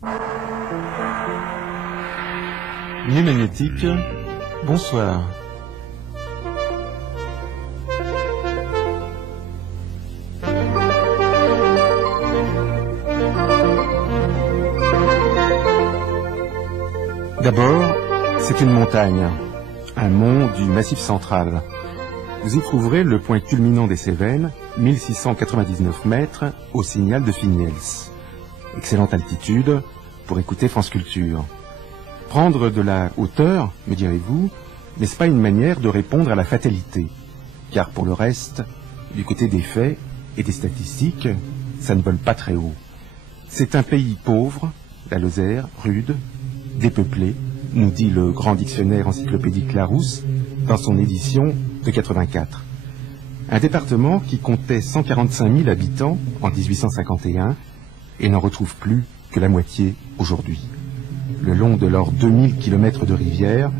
Nuit magnétique, bonsoir. D'abord, c'est une montagne, un mont du Massif central. Vous y trouverez le point culminant des Cévennes, 1699 mètres, au signal de Finiels. Excellente altitude pour écouter France Culture. Prendre de la hauteur, me direz-vous, n'est-ce pas une manière de répondre à la fatalité? Car pour le reste, du côté des faits et des statistiques, ça ne vole pas très haut. C'est un pays pauvre, la Lozère, rude, dépeuplé, nous dit le grand dictionnaire encyclopédique Larousse dans son édition de 84. Un département qui comptait 145 000 habitants en 1851 et n'en retrouve plus que la moitié aujourd'hui. Le long de leurs 2000 km de rivière,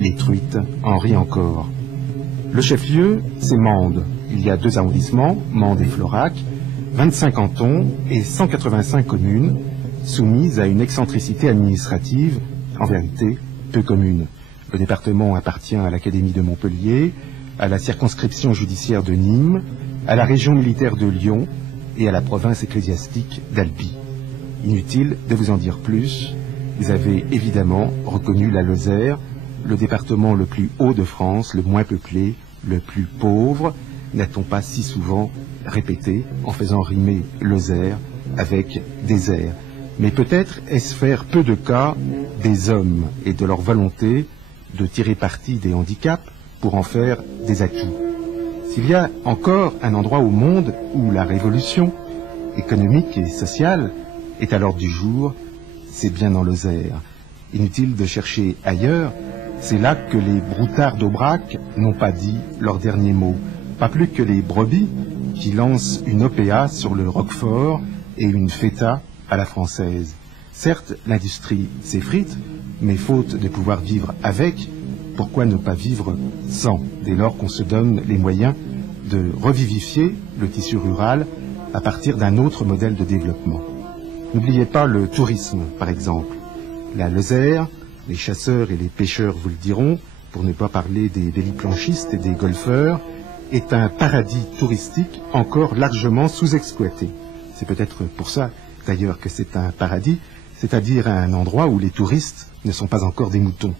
les truites en rient encore. Le chef-lieu, c'est Mende. Il y a 2 arrondissements, Mende et Florac, 25 cantons et 185 communes, soumises à une excentricité administrative, en vérité, peu commune. Le département appartient à l'Académie de Montpellier, à la circonscription judiciaire de Nîmes, à la région militaire de Lyon et à la province ecclésiastique d'Albi. Inutile de vous en dire plus, vous avez évidemment reconnu la Lozère, le département le plus haut de France, le moins peuplé, le plus pauvre. N'a-t-on pas si souvent répété en faisant rimer Lozère avec désert? Mais peut-être est-ce faire peu de cas des hommes et de leur volonté de tirer parti des handicaps pour en faire des atouts. S'il y a encore un endroit au monde où la révolution économique et sociale est à l'ordre du jour, c'est bien dans Lozère. Inutile de chercher ailleurs, c'est là que les broutards d'Aubrac n'ont pas dit leur dernier mot, pas plus que les brebis qui lancent une OPA sur le Roquefort et une feta à la française. Certes, l'industrie s'effrite, mais faute de pouvoir vivre avec, pourquoi ne pas vivre sans, dès lors qu'on se donne les moyens de revivifier le tissu rural à partir d'un autre modèle de développement. N'oubliez pas le tourisme, par exemple. La Lozère, les chasseurs et les pêcheurs vous le diront, pour ne pas parler des véliplanchistes et des golfeurs, est un paradis touristique encore largement sous-exploité. C'est peut-être pour ça, d'ailleurs, que c'est un paradis, c'est-à-dire un endroit où les touristes ne sont pas encore des moutons.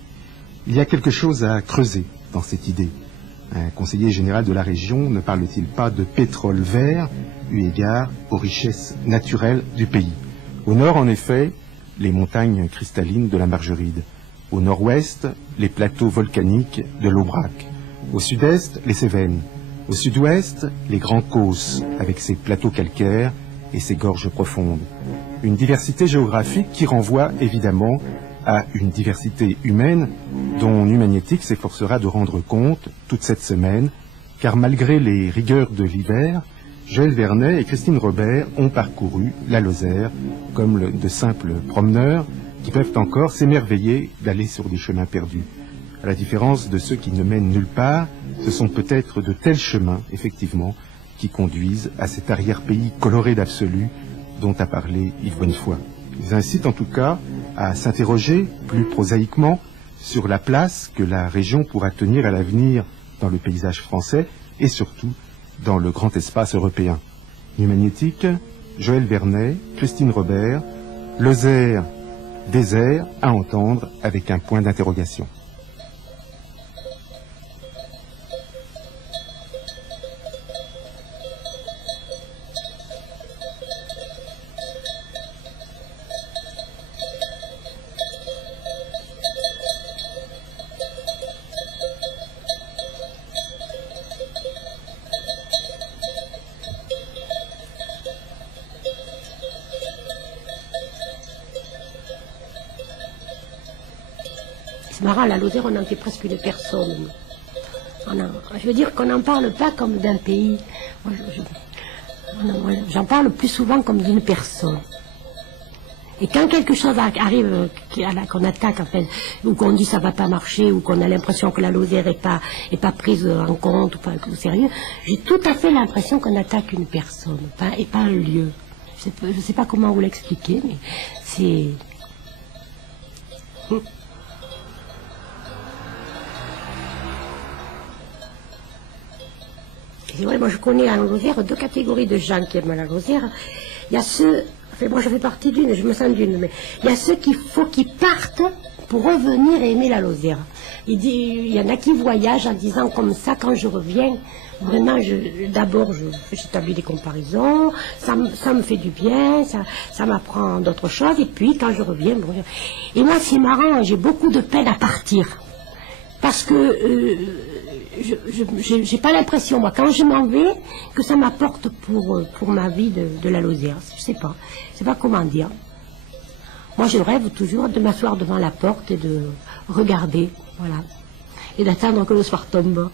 Il y a quelque chose à creuser dans cette idée. Un conseiller général de la région ne parle-t-il pas de pétrole vert, eu égard aux richesses naturelles du pays? Au nord, en effet, les montagnes cristallines de la Margeride. Au nord-ouest, les plateaux volcaniques de l'Aubrac. Au sud-est, les Cévennes. Au sud-ouest, les Grands Causses, avec ses plateaux calcaires et ses gorges profondes. Une diversité géographique qui renvoie évidemment à une diversité humaine dont Nuit magnétique s'efforcera de rendre compte toute cette semaine, car malgré les rigueurs de l'hiver, Joël Vernet et Christine Robert ont parcouru la Lozère comme de simples promeneurs qui peuvent encore s'émerveiller d'aller sur des chemins perdus. À la différence de ceux qui ne mènent nulle part, ce sont peut-être de tels chemins, effectivement, qui conduisent à cet arrière-pays coloré d'absolu dont a parlé Yves Bonnefoy. Ils incitent en tout cas à s'interroger plus prosaïquement sur la place que la région pourra tenir à l'avenir dans le paysage français et surtout dans le grand espace européen. Nuit magnétique, Joël Vernet, Christine Robert, Lozère, désert à entendre avec un point d'interrogation. C'est marrant, la Lozère, on en fait presque une personne. Je veux dire qu'on n'en parle pas comme d'un pays. J'en parle plus souvent comme d'une personne. Et quand quelque chose arrive, qu'on attaque, en fait, ou qu'on dit ça va pas marcher, ou qu'on a l'impression que la Lozère est pas prise en compte, ou pas au sérieux, j'ai tout à fait l'impression qu'on attaque une personne, et pas un lieu. Je sais pas comment vous l'expliquer, mais c'est... Et ouais, moi je connais en Lozère deux catégories de gens qui aiment la Lozère. Il y a ceux, enfin moi je fais partie d'une, je me sens d'une, mais il y a ceux qu'il faut qu'ils partent pour revenir et aimer la Lozère. Il y en a qui voyagent en disant comme ça, quand je reviens, vraiment, d'abord j'établis des comparaisons, ça me fait du bien, ça m'apprend d'autres choses, et puis quand je reviens, bon, et moi c'est marrant, j'ai beaucoup de peine à partir. Parce que j'ai pas l'impression, moi, quand je m'en vais, que ça m'apporte pour ma vie de la Lozère. Je sais pas comment dire. Moi, je rêve toujours de m'asseoir devant la porte et de regarder, voilà, et d'attendre que le soir tombe.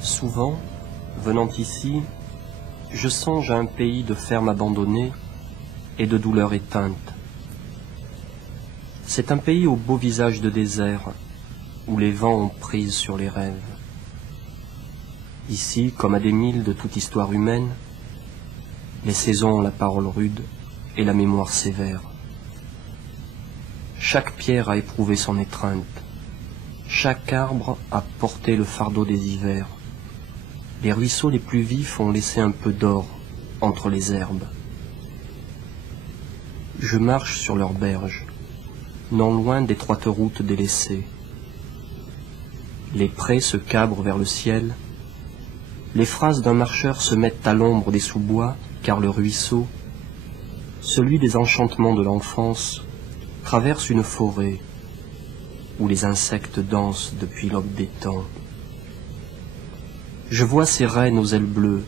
Souvent, venant ici, je songe à un pays de fermes abandonnées et de douleurs éteintes. C'est un pays au beau visage de désert, où les vents ont prise sur les rêves. Ici, comme à des milles de toute histoire humaine, les saisons ont la parole rude et la mémoire sévère. Chaque pierre a éprouvé son étreinte, chaque arbre a porté le fardeau des hivers. Les ruisseaux les plus vifs ont laissé un peu d'or entre les herbes. Je marche sur leurs berges, non loin d'étroites routes délaissées. Les prés se cabrent vers le ciel. Les phrases d'un marcheur se mettent à l'ombre des sous-bois, car le ruisseau, celui des enchantements de l'enfance, traverse une forêt où les insectes dansent depuis l'aube des temps. Je vois ces reines aux ailes bleues,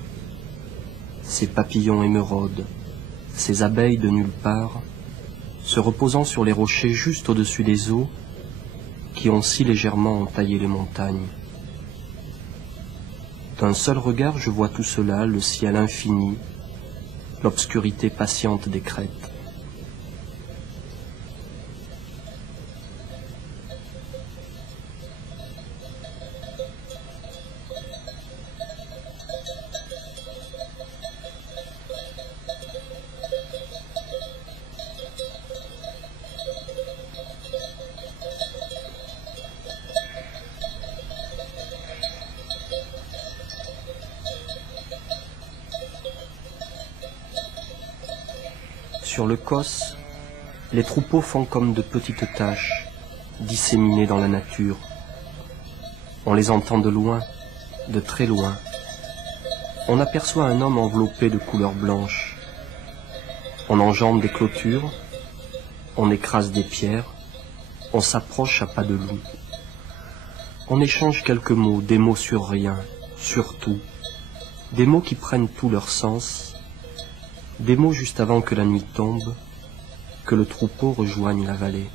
ces papillons émeraudes, ces abeilles de nulle part, se reposant sur les rochers juste au-dessus des eaux, qui ont si légèrement entaillé les montagnes. D'un seul regard, je vois tout cela, le ciel infini, l'obscurité patiente des crêtes. Sur le Causse, les troupeaux font comme de petites taches, disséminées dans la nature. On les entend de loin, de très loin. On aperçoit un homme enveloppé de couleurs blanches. On enjambe des clôtures, on écrase des pierres, on s'approche à pas de loup. On échange quelques mots, des mots sur rien, sur tout, des mots qui prennent tout leur sens, des mots juste avant que la nuit tombe, que le troupeau rejoigne la vallée.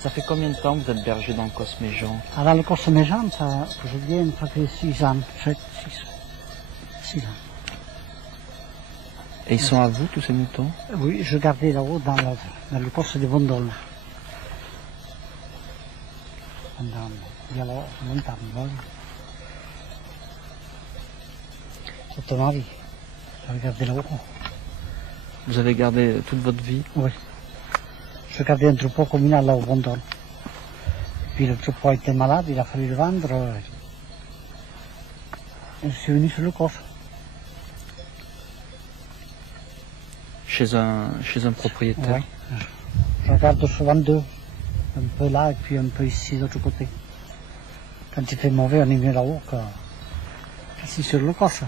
Ça fait combien de temps que vous êtes berger dans le Causse-Méjean? Alors, le Causse-Méjean, que je viens, ça fait 6 ans. 6 ans. Et ils sont à vous, tous ces moutons? Oui, je gardais là-haut dans le poste de Vondols. pendant longtemps. Toute ma vie. J'ai regardé là-haut. Vous avez gardé toute votre vie? Oui. Je regardais un troupeau communal là au Vendôme. Puis le troupeau était malade, il a fallu le vendre. Et je suis venu sur le coffre. Chez un propriétaire? Oui. Je regarde souvent deux. Un peu là et puis un peu ici de l'autre côté. Quand il fait mauvais, on est mieux là-haut qu'ici sur le coffre.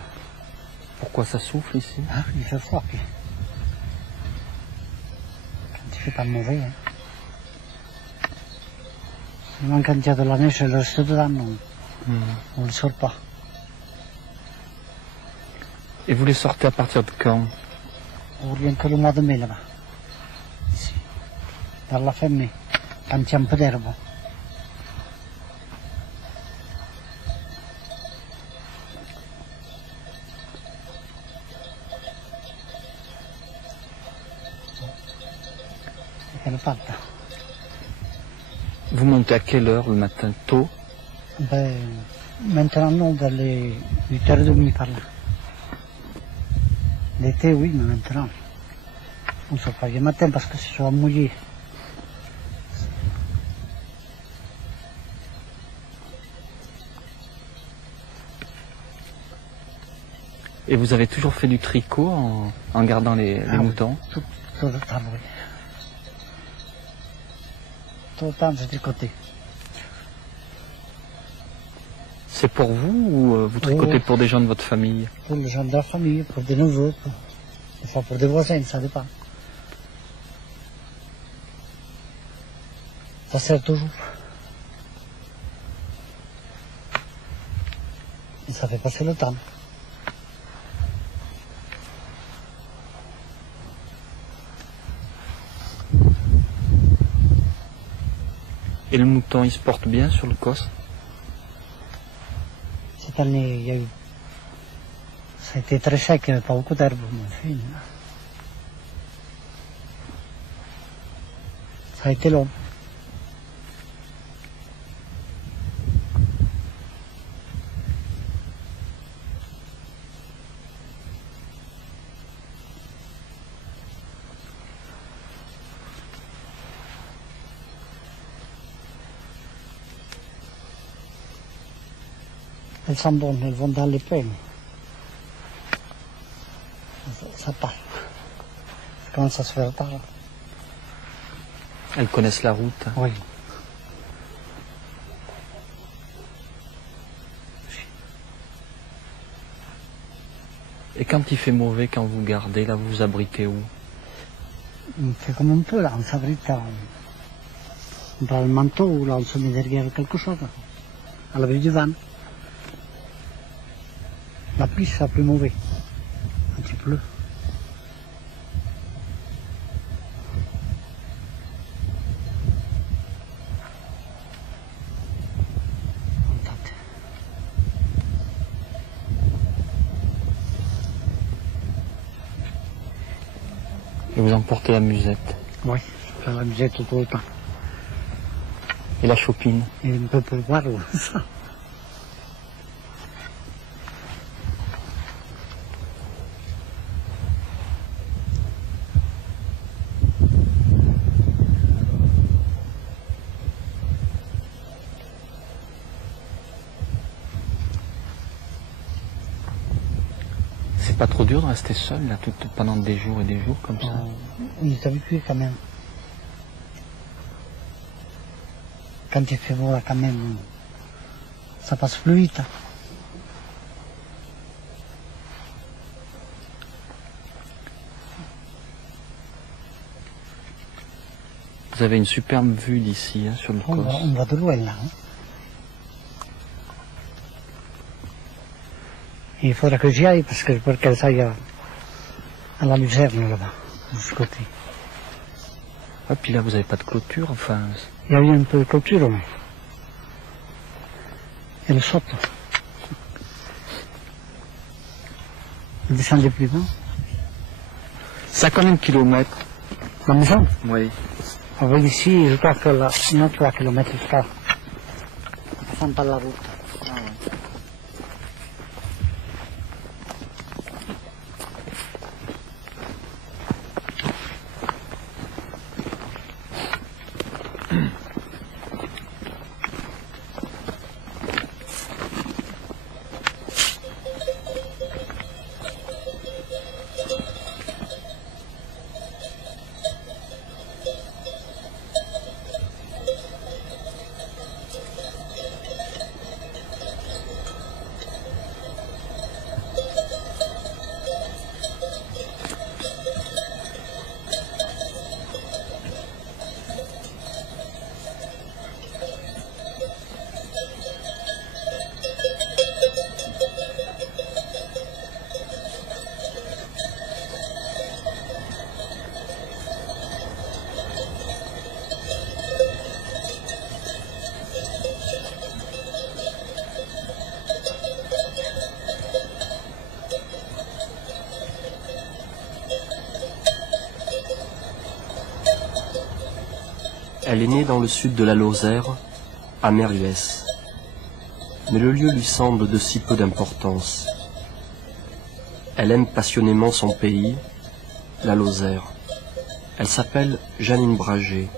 Pourquoi ça souffle ici? Ah, il fait froid. Puis. Quand il fait pas mauvais. Hein. Même quand il y a de la neige, je reste dedans, on ne le sort pas. Et vous les sortez à partir de quand? On revient que le mois de mai là-bas. Ici. Vers la fin mai. Quand il y a un peu d'herbe. Et qu'elle parte. Vous montez à quelle heure le matin? Tôt? Ben, maintenant non, vers les 8h30 par là. L'été oui, mais maintenant. On ne sort pas le matin parce que c'est soit mouillé. Et vous avez toujours fait du tricot en gardant les moutons? Oui, tout le temps, oui. Tout le temps, j'ai tricoté. C'est pour vous ou vous tricotez pour des gens de votre famille? Pour les gens de la famille, pour des neveux, des fois pour des voisins, ça dépend. Ça sert toujours. Et ça fait passer le temps. Et le mouton, il se porte bien sur le Causse? Cette année, il y a eu... Ça a été très sec, il n'y avait pas beaucoup d'herbe, mais enfin, ça a été long. Elles sont bonnes, elles vont dans les prés. Ça part. Ça commence à se faire par là. Elles connaissent la route? Oui. Et quand il fait mauvais, quand vous gardez, là, vous vous abritez où? On fait comme on peut, là, on s'abrite dans le manteau ou là on se met derrière quelque chose, à l'abri du vent. La pluie, ça plus mauvais, quand il pleut. Et vous emportez la musette? Oui, je fais la musette tout le temps. Et la chopine? Et un peu pour boire, ça. C'est pas trop dur de rester seul, là, pendant des jours et des jours, comme ça? On est habitué quand même. Quand il fait beau, là, quand même, ça passe plus vite. Vous avez une superbe vue d'ici, hein, sur le Causse. On va de loin, là. Hein. Il faudra que j'y aille parce que je veux qu'elle aille à la luzerne là-bas, de ce côté. Ah, puis là, vous n'avez pas de clôture, enfin... Il y a eu un peu de clôture, mais... Elle saute. Elle descendait plus bas. Ça a combien de kilomètres? La maison, Oui. on va ici, je crois que là, non, 3 kilomètres, je crois. sont à la route. Ah, ouais. Elle est née dans le sud de la Lozère, à Merluès. Mais le lieu lui semble de si peu d'importance. Elle aime passionnément son pays, la Lozère. Elle s'appelle Jeannine Bragé.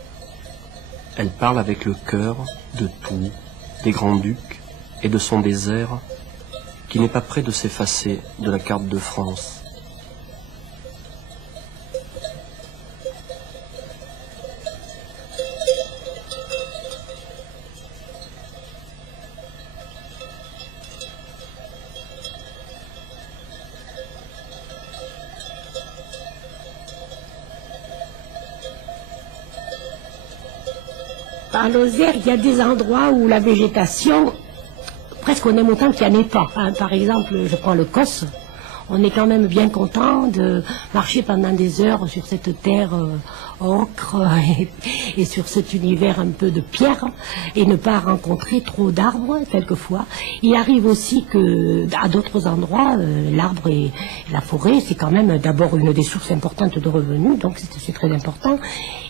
Elle parle avec le cœur de tout, des grands-ducs et de son désert, qui n'est pas près de s'effacer de la carte de France. En Lozère, il y a des endroits où la végétation, presque on aime autant qu'il n'y en ait pas. Hein. Par exemple, je prends le Cos, on est quand même bien content de marcher pendant des heures sur cette terre ocre et sur cet univers un peu de pierre et ne pas rencontrer trop d'arbres quelquefois. Il arrive aussi que à d'autres endroits, l'arbre et la forêt, c'est quand même d'abord une des sources importantes de revenus, donc c'est très important.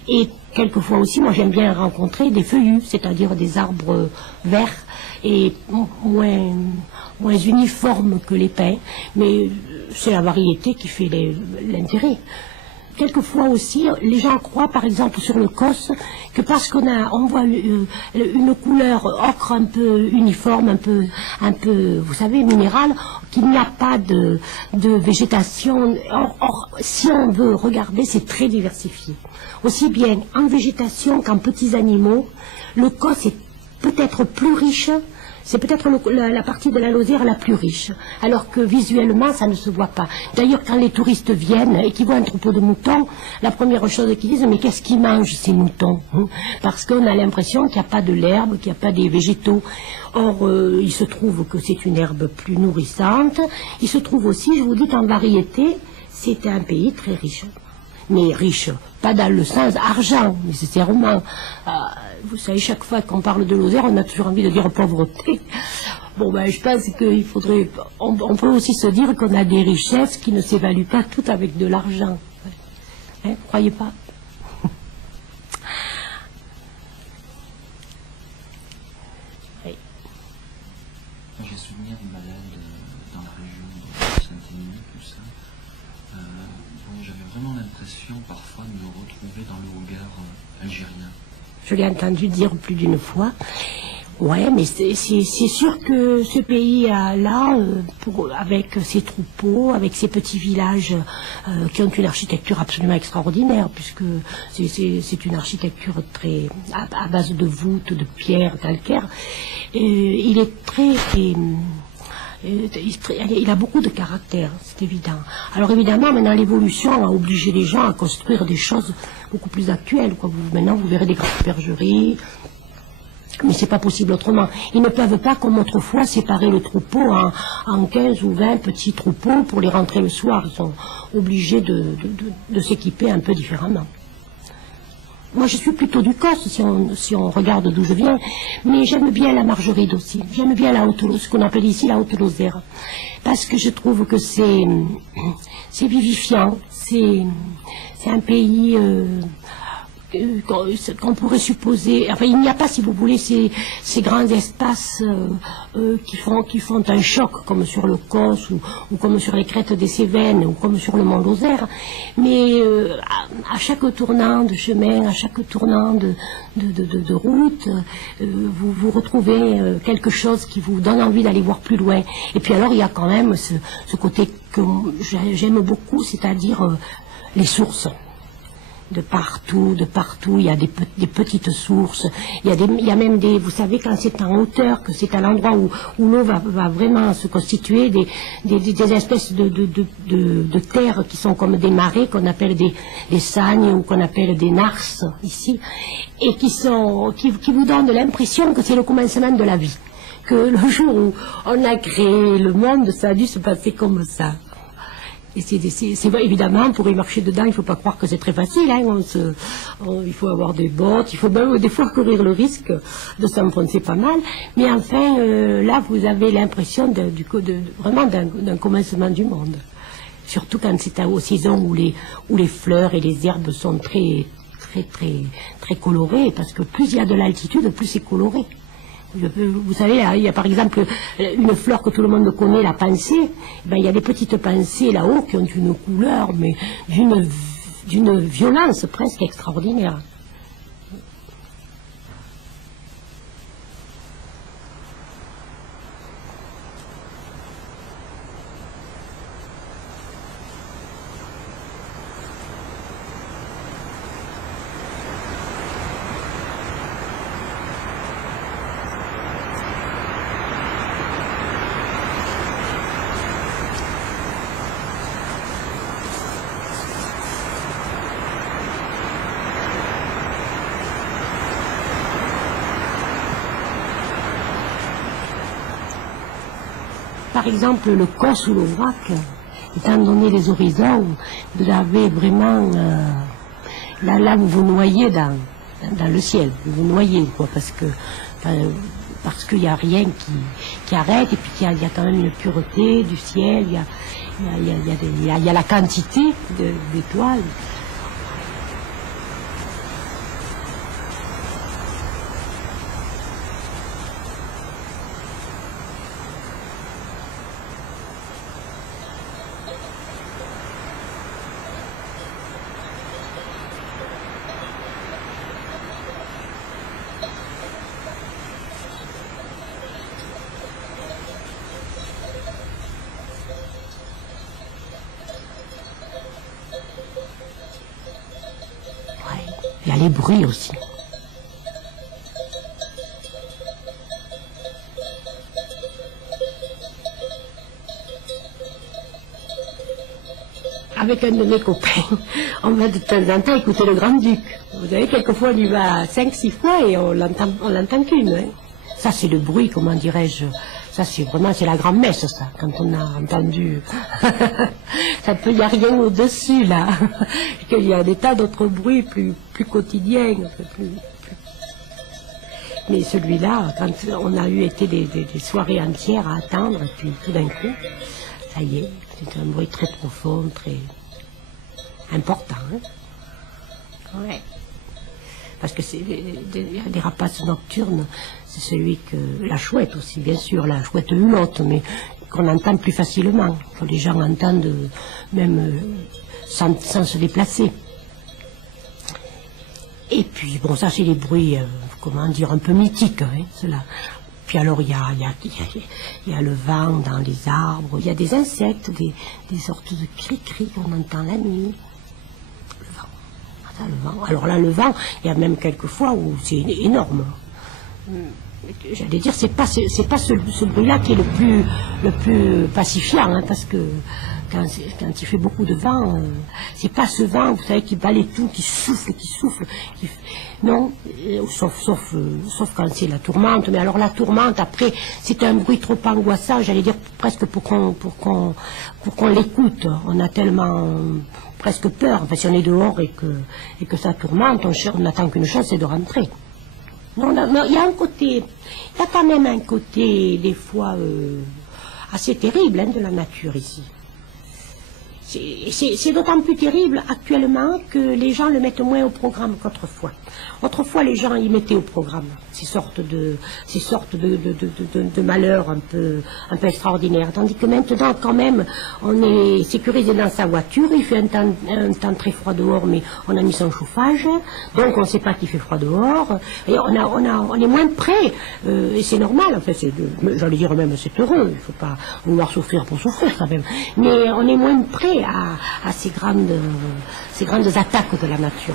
Et quelquefois aussi, moi j'aime bien rencontrer des feuillus, c'est-à-dire des arbres verts et moins uniformes que les pins, mais c'est la variété qui fait l'intérêt. Quelquefois aussi, les gens croient, par exemple sur le Cos, que parce on voit une couleur ocre un peu uniforme, un peu, vous savez, minérale, qu'il n'y a pas de végétation. Or, si on veut regarder, c'est très diversifié. Aussi bien en végétation qu'en petits animaux, le Cos est peut-être plus riche. C'est peut-être la partie de la Lozère la plus riche, alors que visuellement, ça ne se voit pas. D'ailleurs, quand les touristes viennent et qu'ils voient un troupeau de moutons, la première chose qu'ils disent, mais qu'est-ce qu'ils mangent ces moutons? Parce qu'on a l'impression qu'il n'y a pas de l'herbe, qu'il n'y a pas des végétaux. Or, il se trouve que c'est une herbe plus nourrissante. Il se trouve aussi, je vous dis qu'en variété, c'est un pays très riche. Mais riche, pas dans le sens argent, nécessairement. Vous savez, chaque fois qu'on parle de Lozère, on a toujours envie de dire pauvreté. Bon, ben, je pense qu'il faudrait... On peut aussi se dire qu'on a des richesses qui ne s'évaluent pas toutes avec de l'argent. Hein, croyez pas? Oui. J'ai souvenir de malades dans la région de Saint-Émilion, tout ça. Bon, j'avais vraiment l'impression parfois de me retrouver dans le regard algérien. Je l'ai entendu dire plus d'une fois. Ouais, mais c'est sûr que ce pays-là, avec ses troupeaux, avec ses petits villages qui ont une architecture absolument extraordinaire, puisque c'est une architecture très à base de voûtes, de pierres, calcaire. Il est il a beaucoup de caractère, c'est évident. Alors évidemment, maintenant l'évolution a obligé les gens à construire des choses beaucoup plus actuelles. Maintenant, vous verrez des grandes bergeries, mais c'est pas possible autrement. Ils ne peuvent pas, comme autrefois, séparer le troupeau en 15 ou 20 petits troupeaux pour les rentrer le soir. Ils sont obligés de s'équiper un peu différemment. Moi, je suis plutôt du Cos, si on regarde d'où je viens, mais j'aime bien la Margeride aussi. J'aime bien ce qu'on appelle ici la Haute-Lozère, parce que je trouve que c'est vivifiant. C'est un pays qu'on pourrait supposer, enfin il n'y a pas, si vous voulez, ces grands espaces qui font un choc, comme sur le Causse ou comme sur les crêtes des Cévennes ou comme sur le mont Lozère, mais à chaque tournant de chemin, à chaque tournant de route, vous retrouvez quelque chose qui vous donne envie d'aller voir plus loin. Et puis alors il y a quand même ce côté que j'aime beaucoup, c'est-à-dire les sources. De partout, il y a des petites sources, il y a même des, vous savez, quand c'est en hauteur, que c'est à l'endroit où l'eau va vraiment se constituer, des espèces de terres qui sont comme des marais, qu'on appelle des sagnes ou qu'on appelle des narces ici, et qui vous donnent l'impression que c'est le commencement de la vie, que le jour où on a créé le monde, ça a dû se passer comme ça. Et c'est évidemment, pour y marcher dedans, il ne faut pas croire que c'est très facile. Hein, il faut avoir des bottes, il faut même des fois courir le risque de s'enfoncer pas mal. Mais enfin, là, vous avez l'impression vraiment d'un commencement du monde. Surtout quand c'est aux saisons où les fleurs et les herbes sont très colorées, parce que plus il y a de l'altitude, plus c'est coloré. Vous savez, il y a par exemple une fleur que tout le monde connaît, la pensée. Ben, il y a des petites pensées là-haut qui ont une couleur, mais d'une violence presque extraordinaire. Par exemple, le Causse ou l'Aubrac, étant donné les horizons, vous avez vraiment... là, vous vous noyez dans le ciel, vous vous noyez, quoi, parce qu'il n'y a rien qui arrête, et puis il y a quand même une pureté du ciel, il y a la quantité d'étoiles. Il y a les bruits aussi. Avec un de mes copains, on va de temps en temps écouter le Grand-Duc. Vous savez, quelquefois on y va 5-6 fois et on l'entend qu'une. Hein. Ça c'est le bruit, comment dirais-je, ça c'est vraiment, c'est la grand-messe ça, quand on a entendu. Il n'y a rien au-dessus là. Il y a des tas d'autres bruits plus quotidiens. Mais celui-là, quand on a été des soirées entières à attendre, et puis tout d'un coup, ça y est, c'est un bruit très profond, très important. Hein. Ouais. Parce que il y a des rapaces nocturnes, c'est celui que... La chouette aussi, bien sûr, la chouette hulotte, mais qu'on entend plus facilement, que les gens entendent même sans se déplacer. Et puis, bon, ça c'est les bruits, comment dire, un peu mythiques, hein, cela. Puis alors, il y a le vent dans les arbres, il y a des insectes, des sortes de cris-cris qu'on entend la nuit. Le vent. Alors là, le vent, il y a même quelques fois où c'est énorme. J'allais dire, c'est pas ce bruit-là qui est le plus pacifiant, hein, parce que quand il fait beaucoup de vent, c'est pas ce vent, vous savez, qui balaye tout, qui souffle. Non, sauf quand c'est la tourmente. Mais alors la tourmente, après, c'est un bruit trop angoissant, j'allais dire presque pour qu'on l'écoute. On a tellement presque peur. Enfin, si on est dehors et que ça tourmente, on n'attend qu'une chose, c'est de rentrer. Non, il y a quand même un côté, des fois, assez terrible, hein, de la nature ici. C'est d'autant plus terrible actuellement que les gens le mettent moins au programme qu'autrefois. Autrefois, les gens y mettaient au programme ces sortes de malheurs un peu extraordinaires. Tandis que maintenant, quand même, on est sécurisé dans sa voiture. Il fait un temps très froid dehors, mais on a mis son chauffage. Donc, on ne sait pas qu'il fait froid dehors. Et on est moins prêt. Et c'est normal. En fait, j'allais dire même, c'est heureux. Il ne faut pas vouloir souffrir pour souffrir, quand même. Mais on est moins prêt à ces grandes attaques de la nature.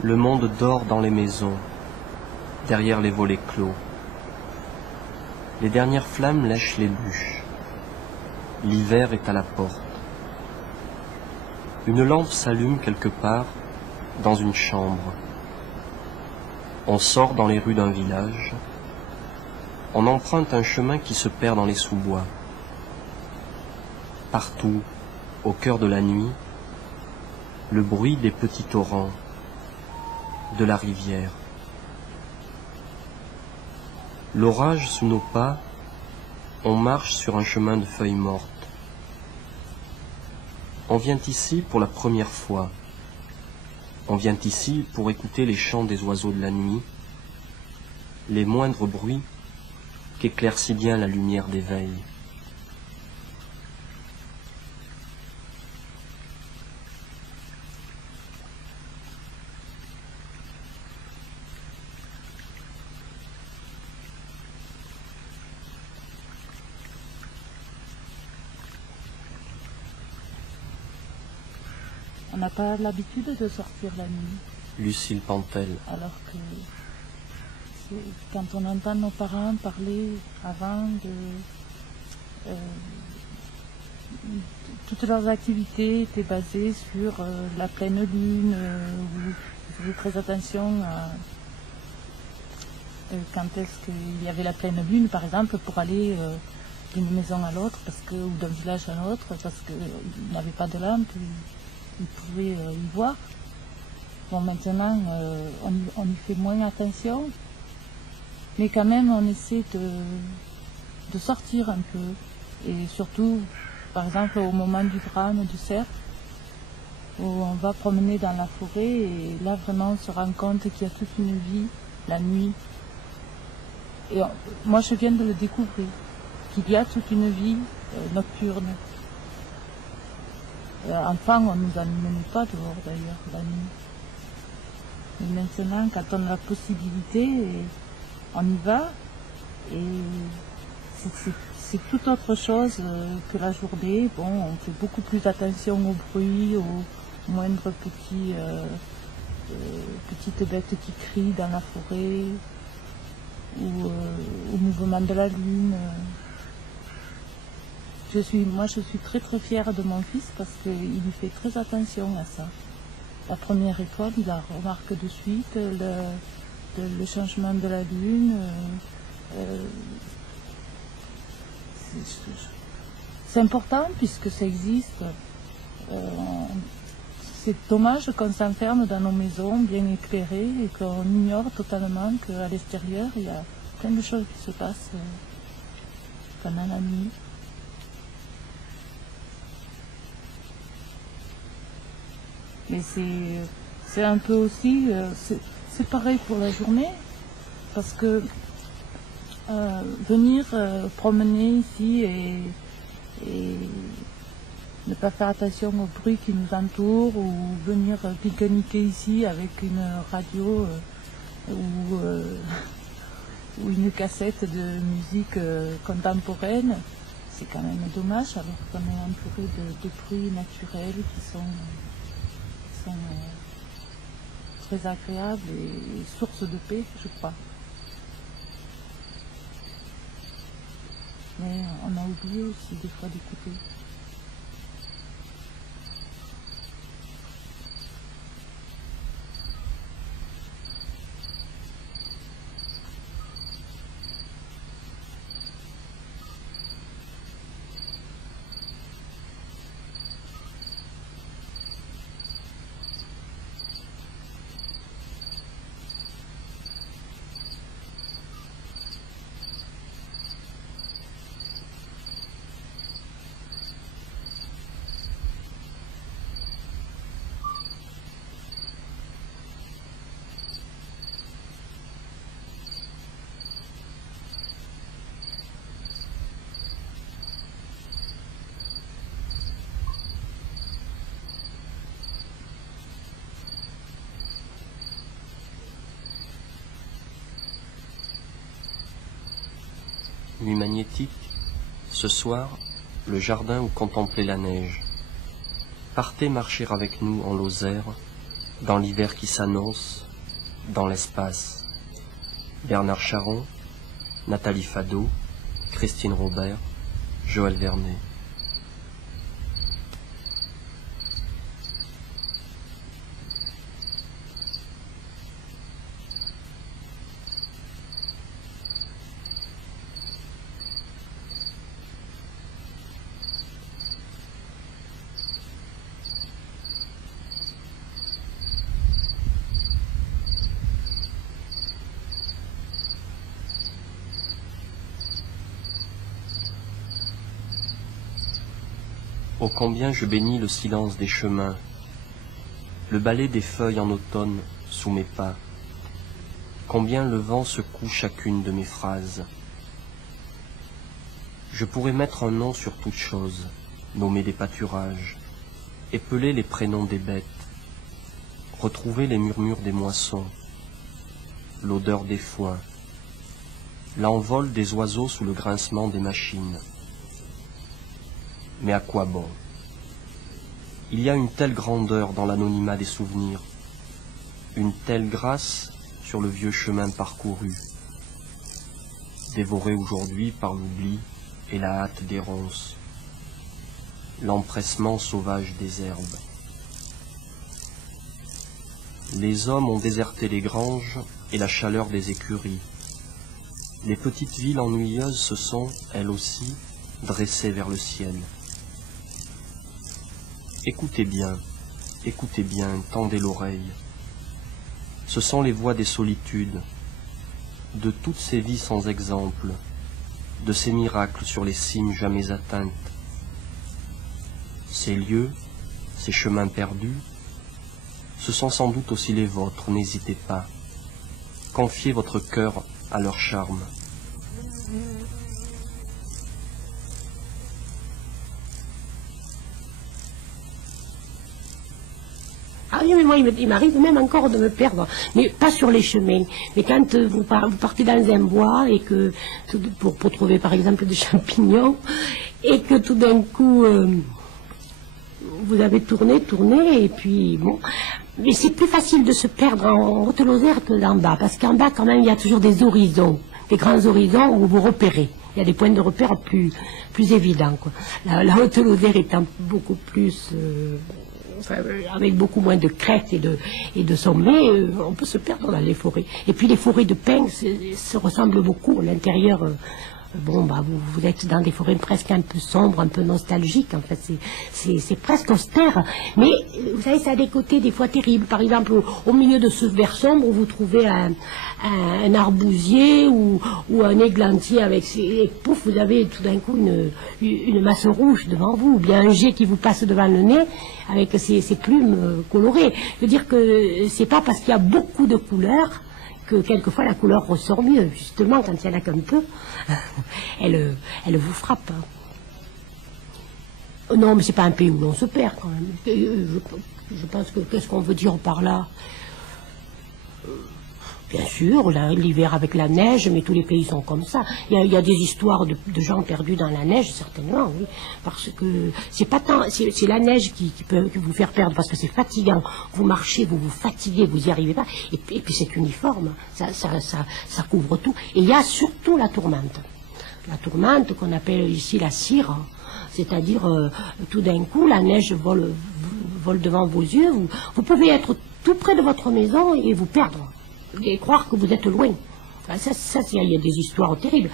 Le monde dort dans les maisons, derrière les volets clos. Les dernières flammes lèchent les bûches. L'hiver est à la porte. Une lampe s'allume quelque part dans une chambre. On sort dans les rues d'un village. On emprunte un chemin qui se perd dans les sous-bois. Partout, au cœur de la nuit, le bruit des petits torrents, de la rivière. L'orage sous nos pas, on marche sur un chemin de feuilles mortes. On vient ici pour la première fois. On vient ici pour écouter les chants des oiseaux de la nuit, les moindres bruits qu'éclaire si bien la lumière d'éveil. On n'a pas l'habitude de sortir la nuit. Lucille Pantel. Alors que quand on entend nos parents parler avant de... toutes leurs activités étaient basées sur la pleine lune, où ils faisaient très attention à quand est-ce qu'il y avait la pleine lune, par exemple, pour aller d'une maison à l'autre, ou d'un village à l'autre, parce qu'ils n'avaient pas de lampe. Ils pouvaient y voir. Bon, maintenant, on y fait moins attention, mais quand même, on essaie de sortir un peu. Et surtout, par exemple, au moment du drame du cerf, où on va promener dans la forêt, et là, vraiment, on se rend compte qu'il y a toute une vie, la nuit. Et moi, je viens de le découvrir, qu'il y a toute une vie nocturne. Enfant, on ne nous emmène pas dehors d'ailleurs la nuit. Mais maintenant, quand on a la possibilité, on y va. Et c'est tout autre chose que la journée. Bon, on fait beaucoup plus attention au bruit, aux moindres petites bêtes qui crient dans la forêt, ou au mouvement de la lune. Moi, je suis très très fière de mon fils parce qu'il y fait très attention à ça. La première étoile, il la remarque de suite, le changement de la lune. C'est important puisque ça existe. C'est dommage qu'on s'enferme dans nos maisons bien éclairées et qu'on ignore totalement qu'à l'extérieur, il y a plein de choses qui se passent. pendant la nuit. Mais c'est un peu aussi, c'est pareil pour la journée, parce que venir promener ici et ne pas faire attention au bruit qui nous entoure, ou venir pique-niquer ici avec une radio ou une cassette de musique contemporaine, c'est quand même dommage, alors qu'on est entouré de bruits naturels qui sont très agréables et source de paix, je crois. Mais on a oublié aussi des fois d'écouter. Nuit magnétique, ce soir, le jardin où contemplait la neige. Partez marcher avec nous en Lozère, dans l'hiver qui s'annonce, dans l'espace. Bernard Charon, Nathalie Fado, Christine Robert, Joël Vernet. Ô combien je bénis le silence des chemins, le balai des feuilles en automne sous mes pas, combien le vent secoue chacune de mes phrases. Je pourrais mettre un nom sur toute chose, nommer des pâturages, épeler les prénoms des bêtes, retrouver les murmures des moissons, l'odeur des foins, l'envol des oiseaux sous le grincement des machines. Mais à quoi bon? Il y a une telle grandeur dans l'anonymat des souvenirs, une telle grâce sur le vieux chemin parcouru, dévoré aujourd'hui par l'oubli et la hâte des ronces, l'empressement sauvage des herbes. Les hommes ont déserté les granges et la chaleur des écuries. Les petites villes ennuyeuses se sont, elles aussi, dressées vers le ciel. Écoutez bien, tendez l'oreille. Ce sont les voix des solitudes, de toutes ces vies sans exemple, de ces miracles sur les cimes jamais atteintes. Ces lieux, ces chemins perdus, ce sont sans doute aussi les vôtres, n'hésitez pas. Confiez votre cœur à leur charme. Ah oui, mais moi, il m'arrive même encore de me perdre, mais pas sur les chemins. Mais quand vous partez dans un bois et que pour trouver par exemple des champignons, et que tout d'un coup vous avez tourné, et puis bon. Mais c'est plus facile de se perdre en Haute-Lozère que d'en bas, parce qu'en bas quand même il y a toujours des horizons, des grands horizons où vous repérez. Il y a des points de repère plus évidents, quoi. La Haute-Lozère étant beaucoup plus avec beaucoup moins de crêtes et de sommets, on peut se perdre dans les forêts. Et puis les forêts de pins se ressemblent beaucoup. L'intérieur bon, bah, vous êtes dans des forêts presque un peu sombres, un peu nostalgiques, en fait, c'est presque austère. Mais, vous savez, ça a des côtés des fois terribles. Par exemple, au milieu de ce vert sombre, vous trouvez un arbousier ou un églantier avec ses poufs, vous avez tout d'un coup une masse rouge devant vous, ou bien un jet qui vous passe devant le nez avec ses plumes colorées. Je veux dire que c'est pas parce qu'il y a beaucoup de couleurs que quelquefois la couleur ressort mieux. Justement, quand il y en a qu'un peu, elle vous frappe. Non, mais c'est pas un pays où l'on se perd quand même. Je pense que qu'est-ce qu'on veut dire par là? Bien sûr, l'hiver avec la neige, mais tous les pays sont comme ça. Il y a des histoires de gens perdus dans la neige, certainement, oui. Parce que c'est pas tant, c'est la neige qui peut vous faire perdre, parce que c'est fatigant. Vous marchez, vous vous fatiguez, vous n'y arrivez pas. Et puis c'est uniforme, ça couvre tout. Et il y a surtout la tourmente. La tourmente qu'on appelle ici la cire, c'est-à-dire tout d'un coup la neige vole devant vos yeux. Vous pouvez être tout près de votre maison et vous perdre. Et croire que vous êtes loin. Ça, il y a des histoires terribles.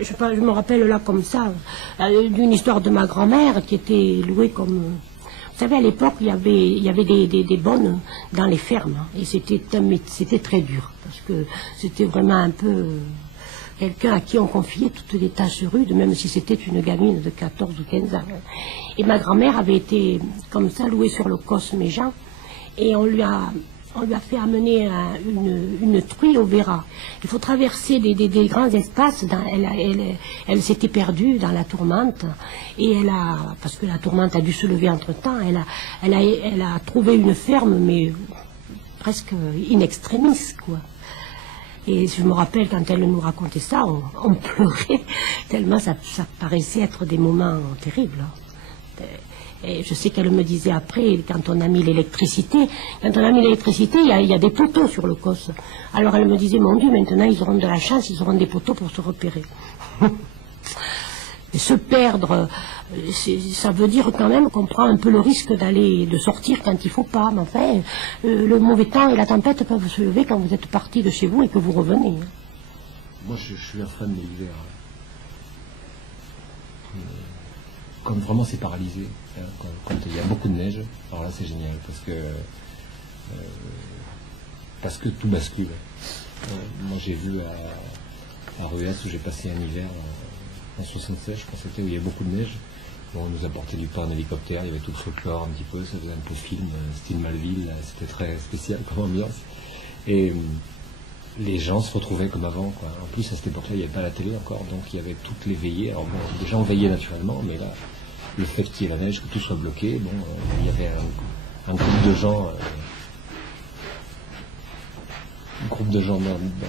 Je me rappelle là comme ça d'une histoire de ma grand-mère qui était louée comme... Vous savez, à l'époque, il y avait des bonnes dans les fermes. Et c'était très dur. Parce que c'était vraiment un peu quelqu'un à qui on confiait toutes les tâches rudes, même si c'était une gamine de 14 ou 15 ans. Et ma grand-mère avait été comme ça louée sur le Cosme-Jean. Et on lui a fait amener une truie au Vera. Il faut traverser des grands espaces. Elle s'était perdue dans la tourmente. Et parce que la tourmente a dû se lever entre-temps, elle a trouvé une ferme, mais presque in extremis, quoi. Et je me rappelle, quand elle nous racontait ça, on pleurait, tellement ça paraissait être des moments terribles. Et je sais qu'elle me disait après, quand on a mis l'électricité, il y a des poteaux sur le COS. Alors elle me disait, mon Dieu, maintenant ils auront de la chance, ils auront des poteaux pour se repérer. Et se perdre, ça veut dire quand même qu'on prend un peu le risque de sortir quand il ne faut pas. Mais enfin, le mauvais temps et la tempête peuvent se lever quand vous êtes parti de chez vous et que vous revenez. Moi, je suis un fan de l'hiver. Quand vraiment c'est paralysé, hein, quand il y a beaucoup de neige, alors là c'est génial parce que tout bascule. Moi j'ai vu à Ruas où j'ai passé un hiver en 76, je pense que c'était, où il y avait beaucoup de neige. Bon, on nous apportait du pain en hélicoptère, il y avait tout le folklore un petit peu, ça faisait un peu film, style Malville, c'était très spécial comme ambiance. Et les gens se retrouvaient comme avant, quoi. En plus, à cette époque-là, il n'y avait pas la télé encore, donc il y avait toutes les veillées. Alors bon, déjà on veillait naturellement, mais là, le fait qu'il y ait la neige, que tout soit bloqué, bon, il y avait un groupe de gens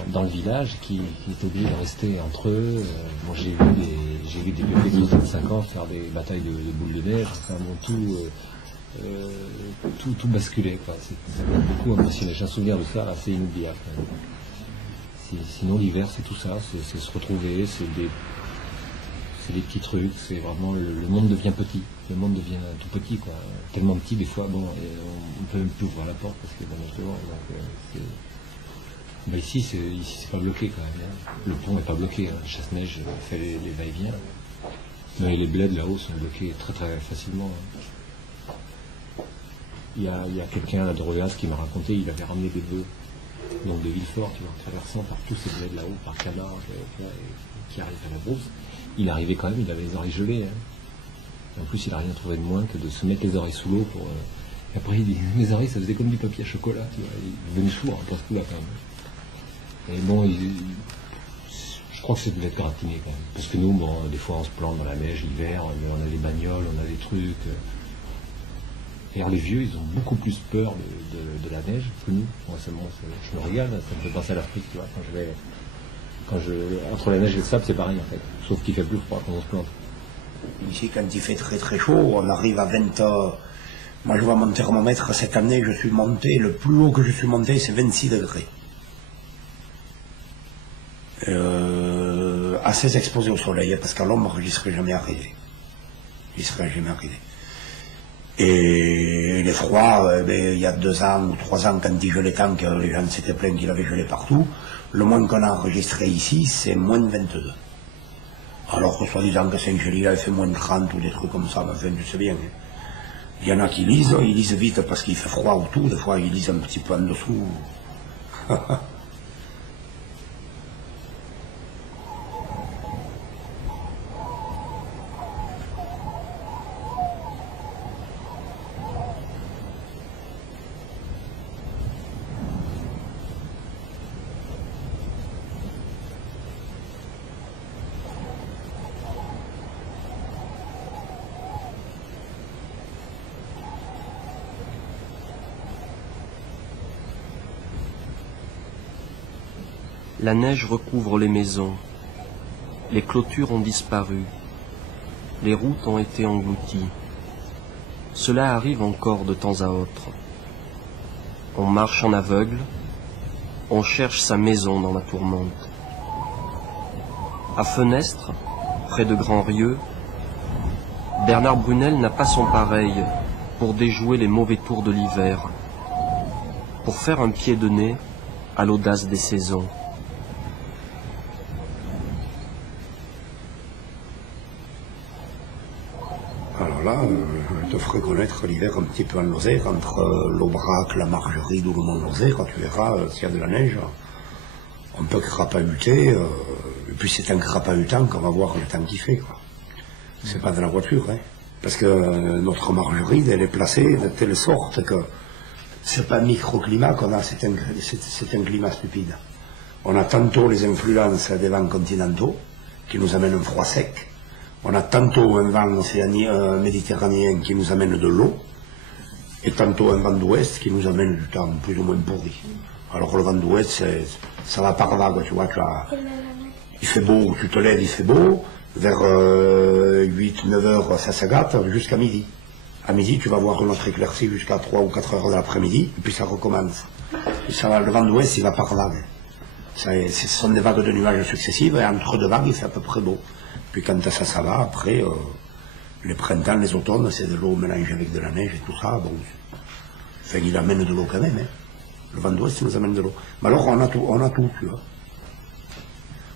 dans le village qui étaient obligés de rester entre eux. Moi, j'ai vu des bébés de 35 ans faire des batailles de boules de neige. Enfin, bon, tout basculait, quoi. Ça m'a beaucoup impressionné. J'ai un souvenir de ça assez inoubliable. Sinon, l'hiver, c'est tout ça. C'est se retrouver, c'est des petits trucs. C'est vraiment le monde devient petit. Le monde devient tout petit, quoi. Tellement petit, des fois, bon, on peut même plus ouvrir la porte parce qu'il y a de la neige devant. Donc, mais ici, c'est pas bloqué quand même. Hein. Le pont n'est pas bloqué. Hein. Le chasse-neige fait les va-et-vient. Mais les bleds là-haut sont bloqués très très facilement. Hein. Il y a quelqu'un là de Ruas qui m'a raconté, il avait ramené des bœufs, donc de Villefort, tu vois, traversant par tous ces bleds là-haut, par Canard, qui arrivent à la brousse. Il arrivait quand même, il avait les oreilles gelées. Hein. En plus, il n'a rien trouvé de moins que de se mettre les oreilles sous l'eau pour. Et après, il dit, mes oreilles, ça faisait comme du papier à chocolat. Tu vois. Il est devenu sourd à ce coup-là quand même. Et bon, je crois que c'est devait être gratiné quand même. Parce que nous, bon, des fois, on se plante dans la neige l'hiver, on a des bagnoles, on a des trucs. Et alors, les vieux, ils ont beaucoup plus peur de la neige que nous. Moi, je me régale, ça me fait penser à l'Afrique, tu vois. Entre la neige et le sable, c'est pareil en fait. Sauf qu'il fait plus froid quand on se plante. Ici, quand il fait très très chaud, on arrive à 20 heures. Moi, je vois mon thermomètre, cette année, je suis monté, le plus haut que je suis monté, c'est 26 degrés. Assez exposé au soleil, parce qu'à l'ombre, j'y serais jamais arrivé. Et les froids, il y a 2 ans ou 3 ans, quand il gelait tant que les gens s'étaient plaints qu'il avait gelé partout, le moins qu'on a enregistré ici, c'est moins de 22. Alors que soi-disant que Saint-Gély avait fait moins de 30 ou des trucs comme ça, mais enfin, tu sais bien. Hein. Il y en a qui lisent, ils lisent vite parce qu'il fait froid autour, des fois ils lisent un petit peu en dessous. La neige recouvre les maisons, les clôtures ont disparu, les routes ont été englouties. Cela arrive encore de temps à autre. On marche en aveugle, on cherche sa maison dans la tourmente. À Fenestre, près de Grand-Rieux, Bernard Brunel n'a pas son pareil pour déjouer les mauvais tours de l'hiver, pour faire un pied de nez à l'audace des saisons. Alors là, je te ferai connaître l'hiver un petit peu en Lozère, entre l'Aubrac, la Margeride ou le Mont-Lozère, tu verras, s'il y a de la neige, on peut crapahuter, et puis c'est en crapahutant qu'on va voir le temps qu'il fait, quoi. C'est pas de la voiture, hein, parce que notre Margeride, elle est placée de telle sorte que c'est pas un microclimat qu'on a, c'est un climat stupide. On a tantôt les influences des vents continentaux, qui nous amènent un froid sec. On a tantôt un vent méditerranéen qui nous amène de l'eau, et tantôt un vent d'ouest qui nous amène du temps plus ou moins pourri. Alors le vent d'ouest, ça va par vague, tu vois, il fait beau, tu te lèves, il fait beau, vers 8-9 heures, ça se gâte, jusqu'à midi. À midi, tu vas voir une autre éclaircie jusqu'à 3 ou 4 heures de l'après-midi, et puis ça recommence. Et le vent d'ouest, il va par vague. Ce sont des vagues de nuages successives, et entre deux vagues, il fait à peu près beau. Puis quand ça va, après, les printemps, les automnes, c'est de l'eau mélangée avec de la neige et tout ça. Bon, enfin, il amène de l'eau quand même. Hein. Le vent d'ouest, il nous amène de l'eau. Mais alors, on a tout, tu vois.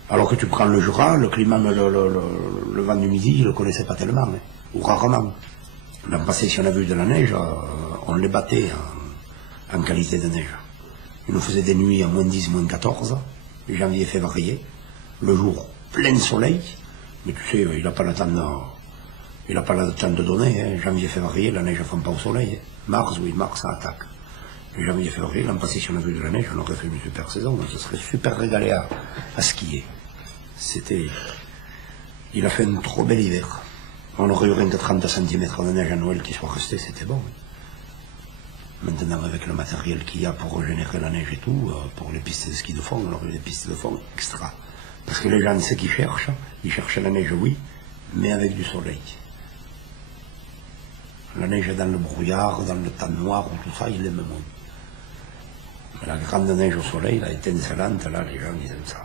Alors que tu prends le Jura, le climat, le vent du midi, il ne le connaissait pas tellement, hein, ou rarement. L'an passé, si on a vu de la neige, on les battait en qualité de neige. Il nous faisait des nuits à moins 10, moins 14, janvier, février, le jour plein soleil. Mais tu sais, il n'a pas le temps de donner, hein. Janvier, février, la neige ne fond pas au soleil. Hein. Mars, oui, mars, ça attaque. Mais janvier, février, l'an passé, si on a vu de la neige, on aurait fait une super saison, on se serait super régalé à skier. Il a fait un trop bel hiver. On aurait eu rien que 30 cm de neige à Noël qui soit resté, c'était bon. Hein. Maintenant, avec le matériel qu'il y a pour régénérer la neige et tout, pour les pistes de ski de fond, on aurait eu des pistes de fond extra. Parce que les gens, ce qu'ils cherchent, ils cherchent la neige, oui, mais avec du soleil. La neige dans le brouillard, dans le temps noir, tout ça, ils l'aiment moins. Mais la grande neige au soleil, la étincelante, là, les gens, ils aiment ça.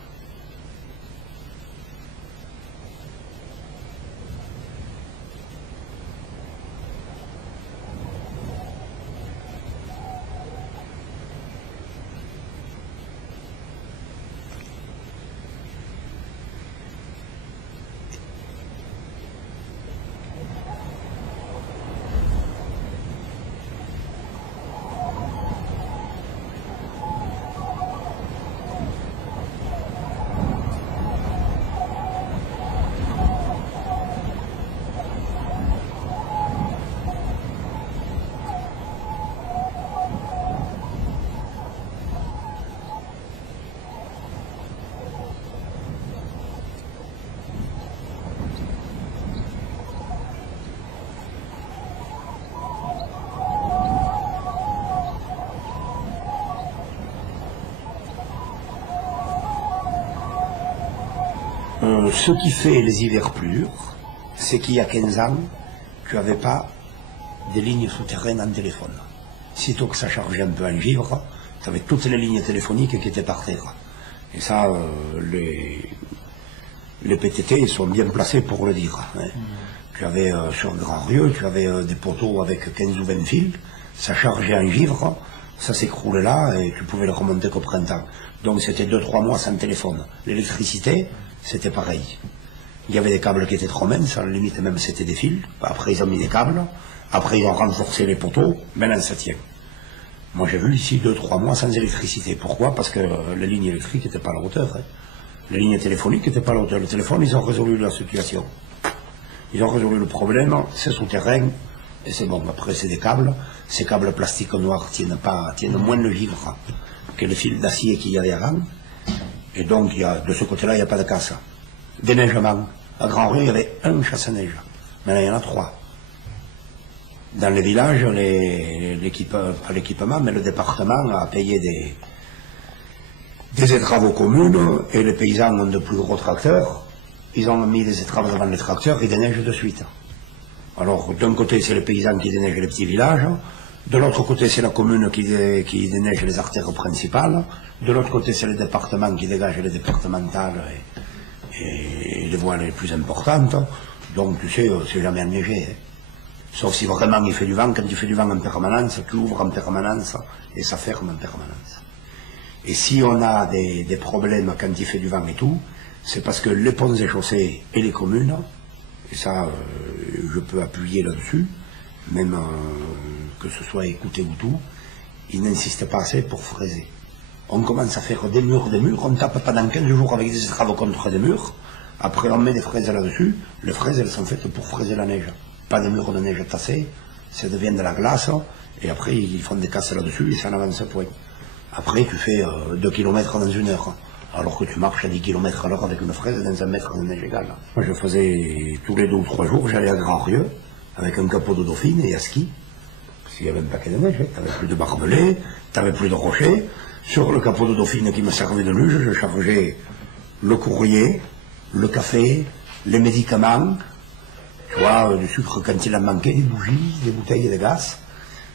Ce qui fait les hivers plus durs, c'est qu'il y a 15 ans, tu n'avais pas des lignes souterraines en téléphone. Sitôt que ça chargeait un peu en givre, tu avais toutes les lignes téléphoniques qui étaient par terre. Et ça, les PTT sont bien placés pour le dire. Hein. Tu avais sur Grand-Rieux, tu avais des poteaux avec 15 ou 20 fils, ça chargeait en givre, ça s'écroulait là et tu pouvais le remonter qu'au printemps. Donc c'était 2-3 mois sans téléphone. L'électricité, c'était pareil. Il y avait des câbles qui étaient trop minces, à la limite même c'était des fils. Après ils ont mis des câbles, après ils ont renforcé les poteaux, maintenant ça tient. Moi j'ai vu ici 2-3 mois sans électricité. Pourquoi? Parce que les lignes électriques n'étaient pas à la hauteur. Hein. Les lignes téléphoniques n'étaient pas à la hauteur. Le téléphone, ils ont résolu la situation. Ils ont résolu le problème, c'est souterrain, et c'est bon. Après c'est des câbles. Ces câbles plastiques noirs tiennent moins le vivre que les fils d'acier qu'il y avait avant. Et donc de ce côté-là, il n'y a pas de casse. Déneigement. À Grand-Rue, il y avait un chasse-neige. Maintenant, il y en a 3. Dans les villages, pas l'équipement, mais le département a payé des étraves aux communes, et les paysans ont de plus gros tracteurs. Ils ont mis des étraves devant les tracteurs, ils déneigent de suite. Alors, d'un côté, c'est les paysans qui déneigent les petits villages, de l'autre côté, c'est la commune qui déneige les artères principales, de l'autre côté, c'est le département qui dégage les départementales et les voies les plus importantes. Donc, tu sais, c'est jamais enneigé. Hein. Sauf si vraiment il fait du vent. Quand il fait du vent en permanence, tu ouvres en permanence et ça ferme en permanence. Et si on a des problèmes quand il fait du vent et tout, c'est parce que les ponts et chaussées et les communes, et ça je peux appuyer là-dessus, même que ce soit écouté ou tout, ils n'insistent pas assez pour fraiser. On commence à faire des murs, on tape pendant 15 jours avec des étraves contre des murs, après on met des fraises là-dessus, les fraises elles sont faites pour fraiser la neige. Pas des murs de neige tassés, ça devient de la glace, et après ils font des casses là-dessus et ça n'avance point. Après tu fais 2 km dans 1 heure, alors que tu marches à 10 km à l'heure avec une fraise dans 1 mètre de neige égale. Moi je faisais tous les 2 ou 3 jours, j'allais à Grand-Rieu avec un capot de dauphine et à ski, parce qu'il y avait un paquet de neige, tu n'avais plus de barbelés, tu n'avais plus de rochers. Sur le capot de dauphine qui me servait de luge, je chargeais le courrier, le café, les médicaments, tu vois, du sucre quand il en manquait, des bougies, des bouteilles de gaz,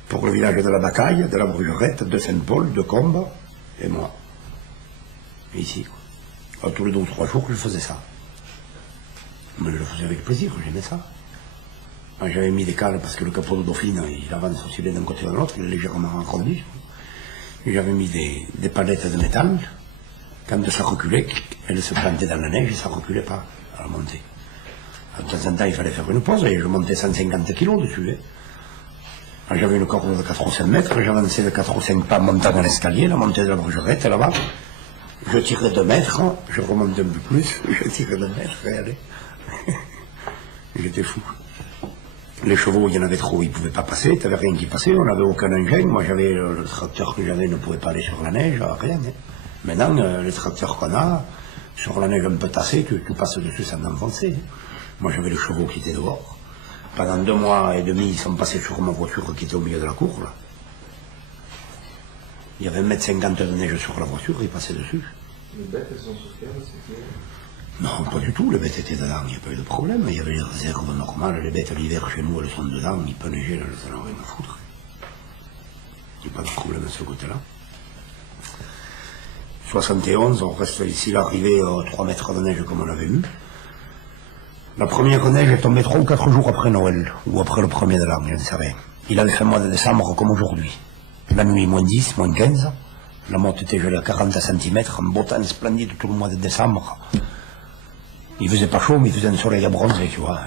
pour le village de la Bacaille, de la Brugerette, de Saint-Paul, de Combes, et moi. Et ici, quoi. Alors, tous les 2 ou 3 jours, je faisais ça. Mais je le faisais avec plaisir, j'aimais ça. J'avais mis des cales parce que le capot de dauphine, il avance aussi bien d'un côté et de l'autre, il est légèrement arrondi. J'avais mis des palettes de métal. Quand ça reculait, elles se plantaient dans la neige et ça ne reculait pas à la montée. De temps en temps, il fallait faire une pause et je montais 150 kilos dessus. Hein. J'avais une corde de 4 ou 5 mètres, j'avançais de 4 ou 5 pas montant dans l'escalier, la montée de la Brugerette là-bas. Je tirais 2 mètres, je remontais un peu plus, je tirais 2 mètres, et allez. J'étais fou. Les chevaux, il y en avait trop, ils ne pouvaient pas passer, tu n'avais rien qui passait, on n'avait aucun engin. Moi, j'avais le tracteur que j'avais ne pouvait pas aller sur la neige, rien. Hein. Maintenant, les tracteurs qu'on a, sur la neige un peu tassée, tu passes dessus sans enfoncer. Hein. Moi, j'avais les chevaux qui étaient dehors. Pendant 2 mois et demi, ils sont passés sur ma voiture qui était au milieu de la cour, là. Il y avait 1,50 m de neige sur la voiture, ils passaient dessus. Les bêtes, elles sont sous terre, c'était... Non, pas du tout, les bêtes étaient dedans, il n'y a pas eu de problème. Il y avait les réserves normales, les bêtes l'hiver chez nous, elles sont dedans, il peut neiger, là, ça n'a rien à foutre. Il n'y a pas de problème à ce côté-là. 71, on reste ici, l'arrivée 3 mètres de neige comme on avait eu. La première neige est tombée 3 ou 4 jours après Noël, ou après le 1er de l'an, je ne sais rien. Il avait fait mois de décembre comme aujourd'hui. La nuit, moins 10, moins 15. La motte était gelée à 40 cm, un beau temps splendide tout le mois de décembre. Il faisait pas chaud, mais il faisait un soleil à bronzer, tu vois.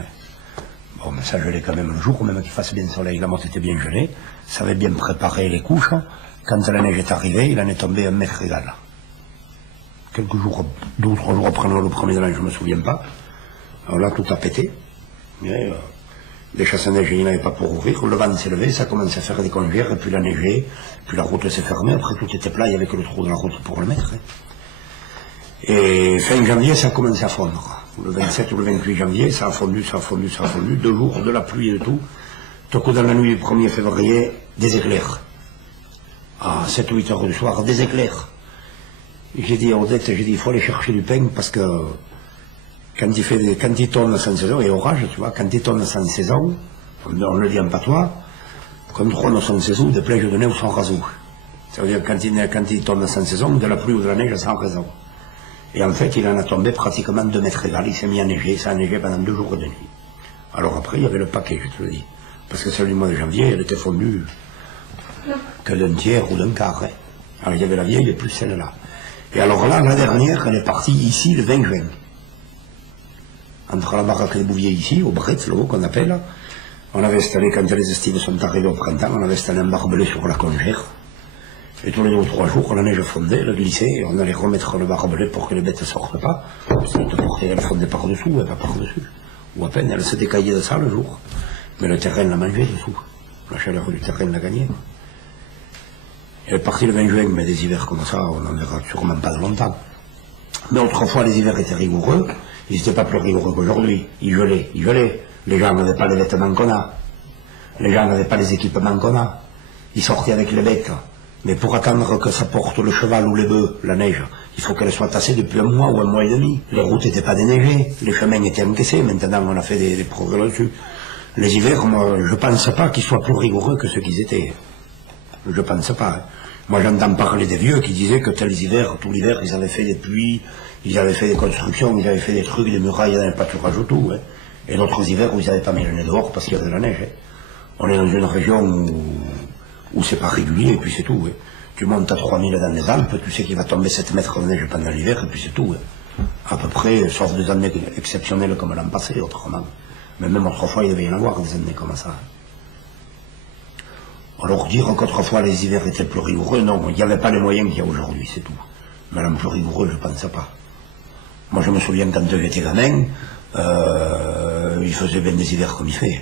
Bon, mais ça gelait quand même le jour, même qu'il fasse bien soleil, la motte était bien gelée. Ça avait bien préparé les couches. Quand la neige est arrivée, il en est tombé 1 mètre égal. Quelques jours, 2 ou 3 jours après le 1er de l'an, je ne me souviens pas. Alors là, tout a pété. Mais, les chasse-neige, il n'y en avait pas pour ouvrir. Le vent s'est levé, ça commençait à faire des congères, et puis la neiger, puis la route s'est fermée. Après, tout était plat, il n'y avait que le trou de la route pour le mettre. Hein. Et fin janvier, ça a commencé à fondre. Le 27 ou le 28 janvier, ça a fondu, ça a fondu, ça a fondu. 2 jours de la pluie et de tout. Tout coup, dans la nuit du 1er février, des éclairs. À 7 ou 8 heures du soir, des éclairs. J'ai dit à Odette, il faut aller chercher du pain parce que quand il tourne sans saison, et orage, tu vois, quand il tourne sans saison, on le dit en patois, quand on sans saison, des plaies de neige sans rasout. Ça veut dire quand il tourne sans saison, de la pluie ou de la neige sans raison. Et en fait, il en a tombé pratiquement 2 mètres égal, il s'est mis à neiger, ça a neigé pendant 2 jours et 2 nuits. Alors après, il y avait le paquet, je te le dis. Parce que celle du mois de janvier, elle était fondue que d'un tiers ou d'un quart. Hein. Alors il y avait la vieille et plus celle-là. Et alors là, la dernière, elle est partie ici le 20 juin. entre la baraque des Bouviers ici, au Bretz, là-haut, qu'on appelle. On avait installé, quand les estives sont arrivées au printemps, on avait installé un barbelé sur la congère. Et tous les 2 ou 3 jours, la neige fondait, elle glissait, et on allait remettre le barbelé pour que les bêtes ne sortent pas. Elle fondait par-dessous, et pas par-dessus. Ou à peine, elle se décaillait de ça le jour. Mais le terrain l'a mangé dessous. La chaleur du terrain l'a gagné. Elle est partie le 20 juin, mais des hivers comme ça, on n'en verra sûrement pas de longtemps. Mais autrefois, les hivers étaient rigoureux. Ils n'étaient pas plus rigoureux qu'aujourd'hui. Ils gelaient. Les gens n'avaient pas les vêtements qu'on a. Les gens n'avaient pas les équipements qu'on a. Ils sortaient avec les bêtes. Mais pour attendre que ça porte le cheval ou les bœufs, la neige, il faut qu'elle soit tassée depuis 1 mois ou 1 mois et demi. Les routes n'étaient pas déneigées, les chemins étaient encaissés. Maintenant, on a fait des progrès là-dessus. Les hivers, moi, je ne pense pas qu'ils soient plus rigoureux que ceux qu'ils étaient. Je ne pense pas. Moi, j'entends parler des vieux qui disaient que tels hivers, tout l'hiver, ils avaient fait des puits, ils avaient fait des constructions, ils avaient fait des trucs, des murailles dans le pâturage autour. Hein. Et d'autres hivers où ils n'avaient pas mis le nez dehors parce qu'il y avait de la neige. Hein. On est dans une région où c'est pas régulier, et puis c'est tout. Hein. Tu montes à 3000 dans les Alpes, tu sais qu'il va tomber 7 mètres de neige pendant l'hiver, et puis c'est tout. Hein. À peu près, sauf des années exceptionnelles comme l'an passé, autrement. Mais même autrefois, il devait y en avoir des années comme ça. Alors dire qu'autrefois les hivers étaient plus rigoureux, non, il n'y avait pas les moyens qu'il y a aujourd'hui, c'est tout. Mais le plus rigoureux, je ne pense pas. Moi, je me souviens quand j'étais gamin, il faisait bien des hivers comme il fait.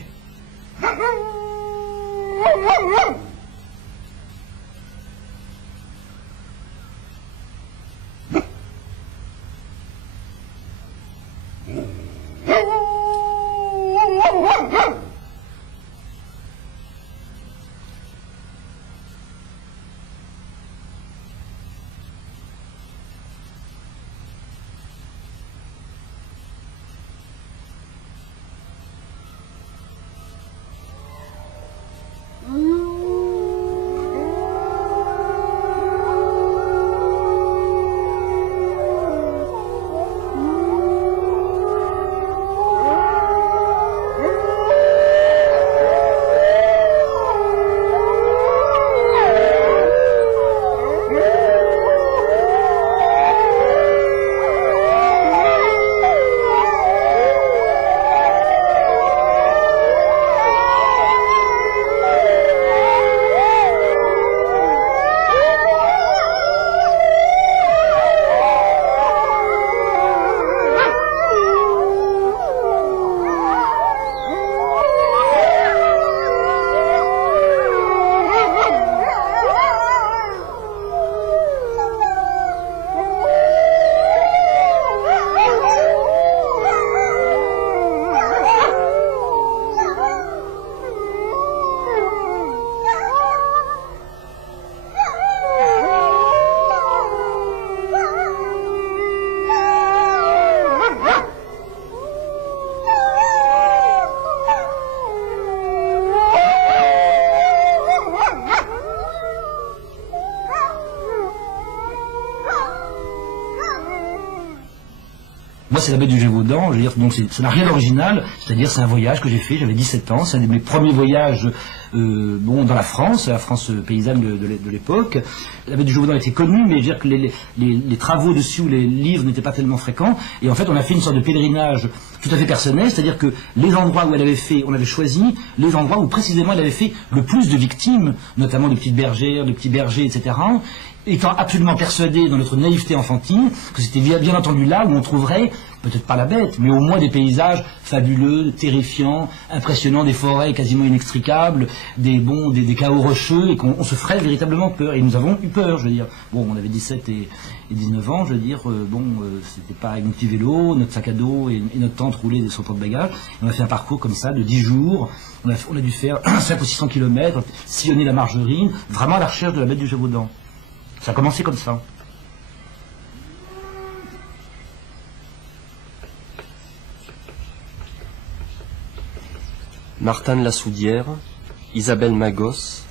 Moi, c'est la baie du Gévaudan, je veux dire, donc ça n'a rien d'original, c'est-à-dire c'est un voyage que j'ai fait, j'avais 17 ans, c'est un de mes premiers voyages dans la France paysanne de l'époque. La baie du Gévaudan était connue, mais je veux dire que les travaux dessus, les livres n'étaient pas tellement fréquents, et en fait on a fait une sorte de pèlerinage tout à fait personnel, c'est-à-dire que les endroits où elle avait fait, on avait choisi les endroits où précisément elle avait fait le plus de victimes, notamment de petites bergères, de petits bergers, etc., étant absolument persuadé dans notre naïveté enfantine que c'était bien entendu là où on trouverait, peut-être pas la bête, mais au moins des paysages fabuleux, terrifiants, impressionnants, des forêts quasiment inextricables, des chaos rocheux, et qu'on se ferait véritablement peur. Et nous avons eu peur, je veux dire. Bon, on avait 17 et 19 ans, je veux dire, c'était pas avec mon petit vélo, notre sac à dos et notre tente roulée sur le porte-bagages. On a fait un parcours comme ça de 10 jours. On a dû faire 500 ou 600 km, sillonner la margerine, vraiment à la recherche de la bête du Gévaudan. Ça a commencé comme ça. Martin de la Soudière, Isabelle Magos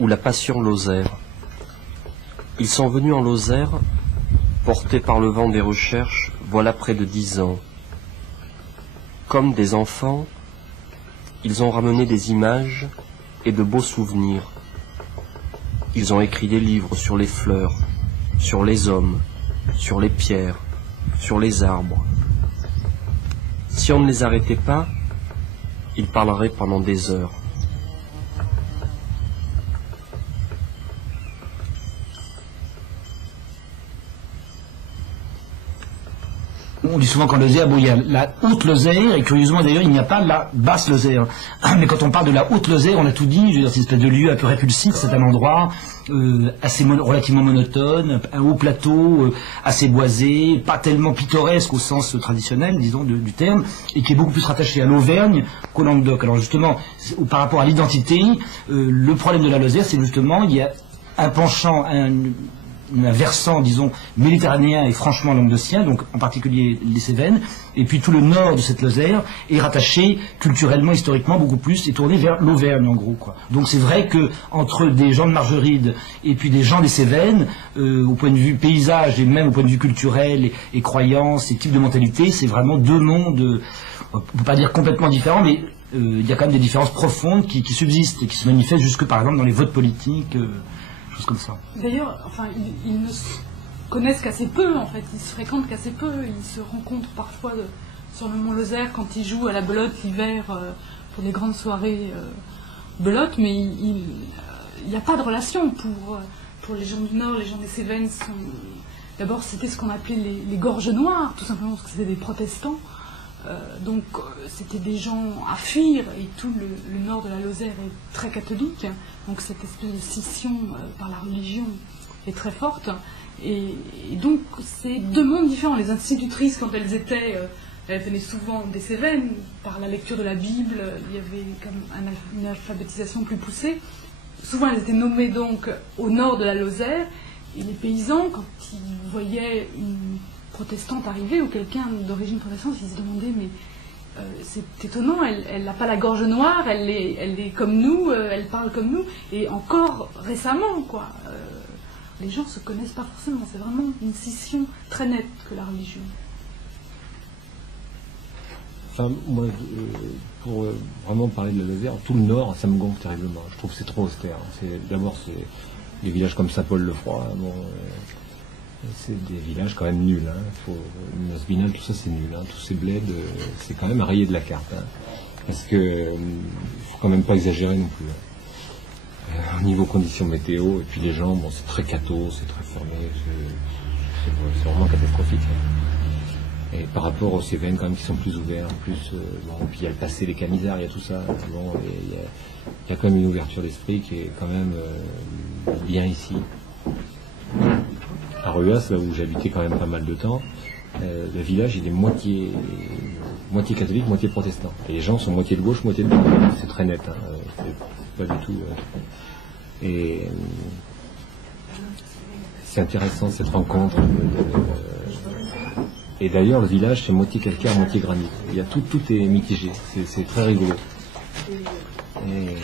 ou la Passion Lozère. Ils sont venus en Lozère, portés par le vent des recherches, voilà près de 10 ans. Comme des enfants, ils ont ramené des images et de beaux souvenirs. Ils ont écrit des livres sur les fleurs, sur les hommes, sur les pierres, sur les arbres. Si on ne les arrêtait pas, ils parleraient pendant des heures. On dit souvent qu'en Lozère, bon, il y a la haute Lozère, et curieusement d'ailleurs, il n'y a pas la basse Lozère. Mais quand on parle de la haute Lozère, on a tout dit, je veux dire, c'est une espèce de lieu un peu répulsif, c'est un endroit assez relativement monotone, un haut plateau, assez boisé, pas tellement pittoresque au sens traditionnel, disons, du terme, et qui est beaucoup plus rattaché à l'Auvergne qu'au Languedoc. Alors justement, par rapport à l'identité, le problème de la Lozère, c'est justement, il y a un penchant, un versant, disons, méditerranéen et franchement languedocien, donc en particulier les Cévennes, et puis tout le nord de cette Lozère est rattaché culturellement, historiquement, beaucoup plus, et tourné vers l'Auvergne, en gros, quoi. Donc c'est vrai que entre des gens de Margeride et puis des gens des Cévennes, au point de vue paysage et même au point de vue culturel et croyances et type de mentalité, c'est vraiment deux mondes, on ne peut pas dire complètement différents, mais il y a quand même des différences profondes qui subsistent et qui se manifestent jusque, par exemple, dans les votes politiques, choses comme ça. D'ailleurs, enfin, ils ne se connaissent qu'assez peu, en fait. Ils se fréquentent qu'assez peu. Ils se rencontrent parfois sur le mont Lozère quand ils jouent à la belote l'hiver pour des grandes soirées belote, mais il n'y a pas de relation pour les gens du Nord. Les gens des Cévennes sont... D'abord, c'était ce qu'on appelait les gorges noires, tout simplement parce que c'était des protestants. Donc c'était des gens à fuir, et tout le nord de la Lozère est très catholique, donc cette espèce de scission par la religion est très forte, et donc c'est deux mondes différents. Les institutrices, quand elles étaient, elles venaient souvent des Cévennes, par la lecture de la Bible, il y avait comme une alphabétisation plus poussée. Souvent elles étaient nommées donc au nord de la Lozère, et les paysans, quand ils voyaient une protestante arrivée ou quelqu'un d'origine protestante, ils se demandaient, mais c'est étonnant, elle n'a pas la gorge noire, elle est comme nous, elle parle comme nous, et encore récemment, quoi. Les gens ne se connaissent pas forcément, c'est vraiment une scission très nette que la religion. Enfin, moi, pour vraiment parler de la Lozère, tout le nord, ça me gonfle terriblement. Je trouve que c'est trop austère. D'abord, c'est des villages comme Saint-Paul-le-Froid, bon, c'est des villages quand même nuls. Hein. Nosbinal, tout ça c'est nul. Hein. Tous ces bleds, c'est quand même à rayer de la carte. Hein. Parce que faut quand même pas exagérer non plus. Hein. Au niveau conditions météo, et puis les gens, bon, c'est très catho, c'est très fermé, c'est vraiment catastrophique. Hein. Et par rapport aux Cévennes quand même qui sont plus ouverts, plus bon, puis il y a le passé, les Camisards, il y a tout ça. Bon, il y a quand même une ouverture d'esprit qui est quand même bien ici. À Ruas, là où j'habitais quand même pas mal de temps, le village il est moitié catholique, moitié protestant. Et les gens sont moitié de gauche, moitié de droite. C'est très net, hein. C'est pas du tout. Et c'est intéressant cette rencontre. Et d'ailleurs, le village c'est moitié calcaire, moitié granit. Il y a tout est mitigé. C'est très rigolo. Et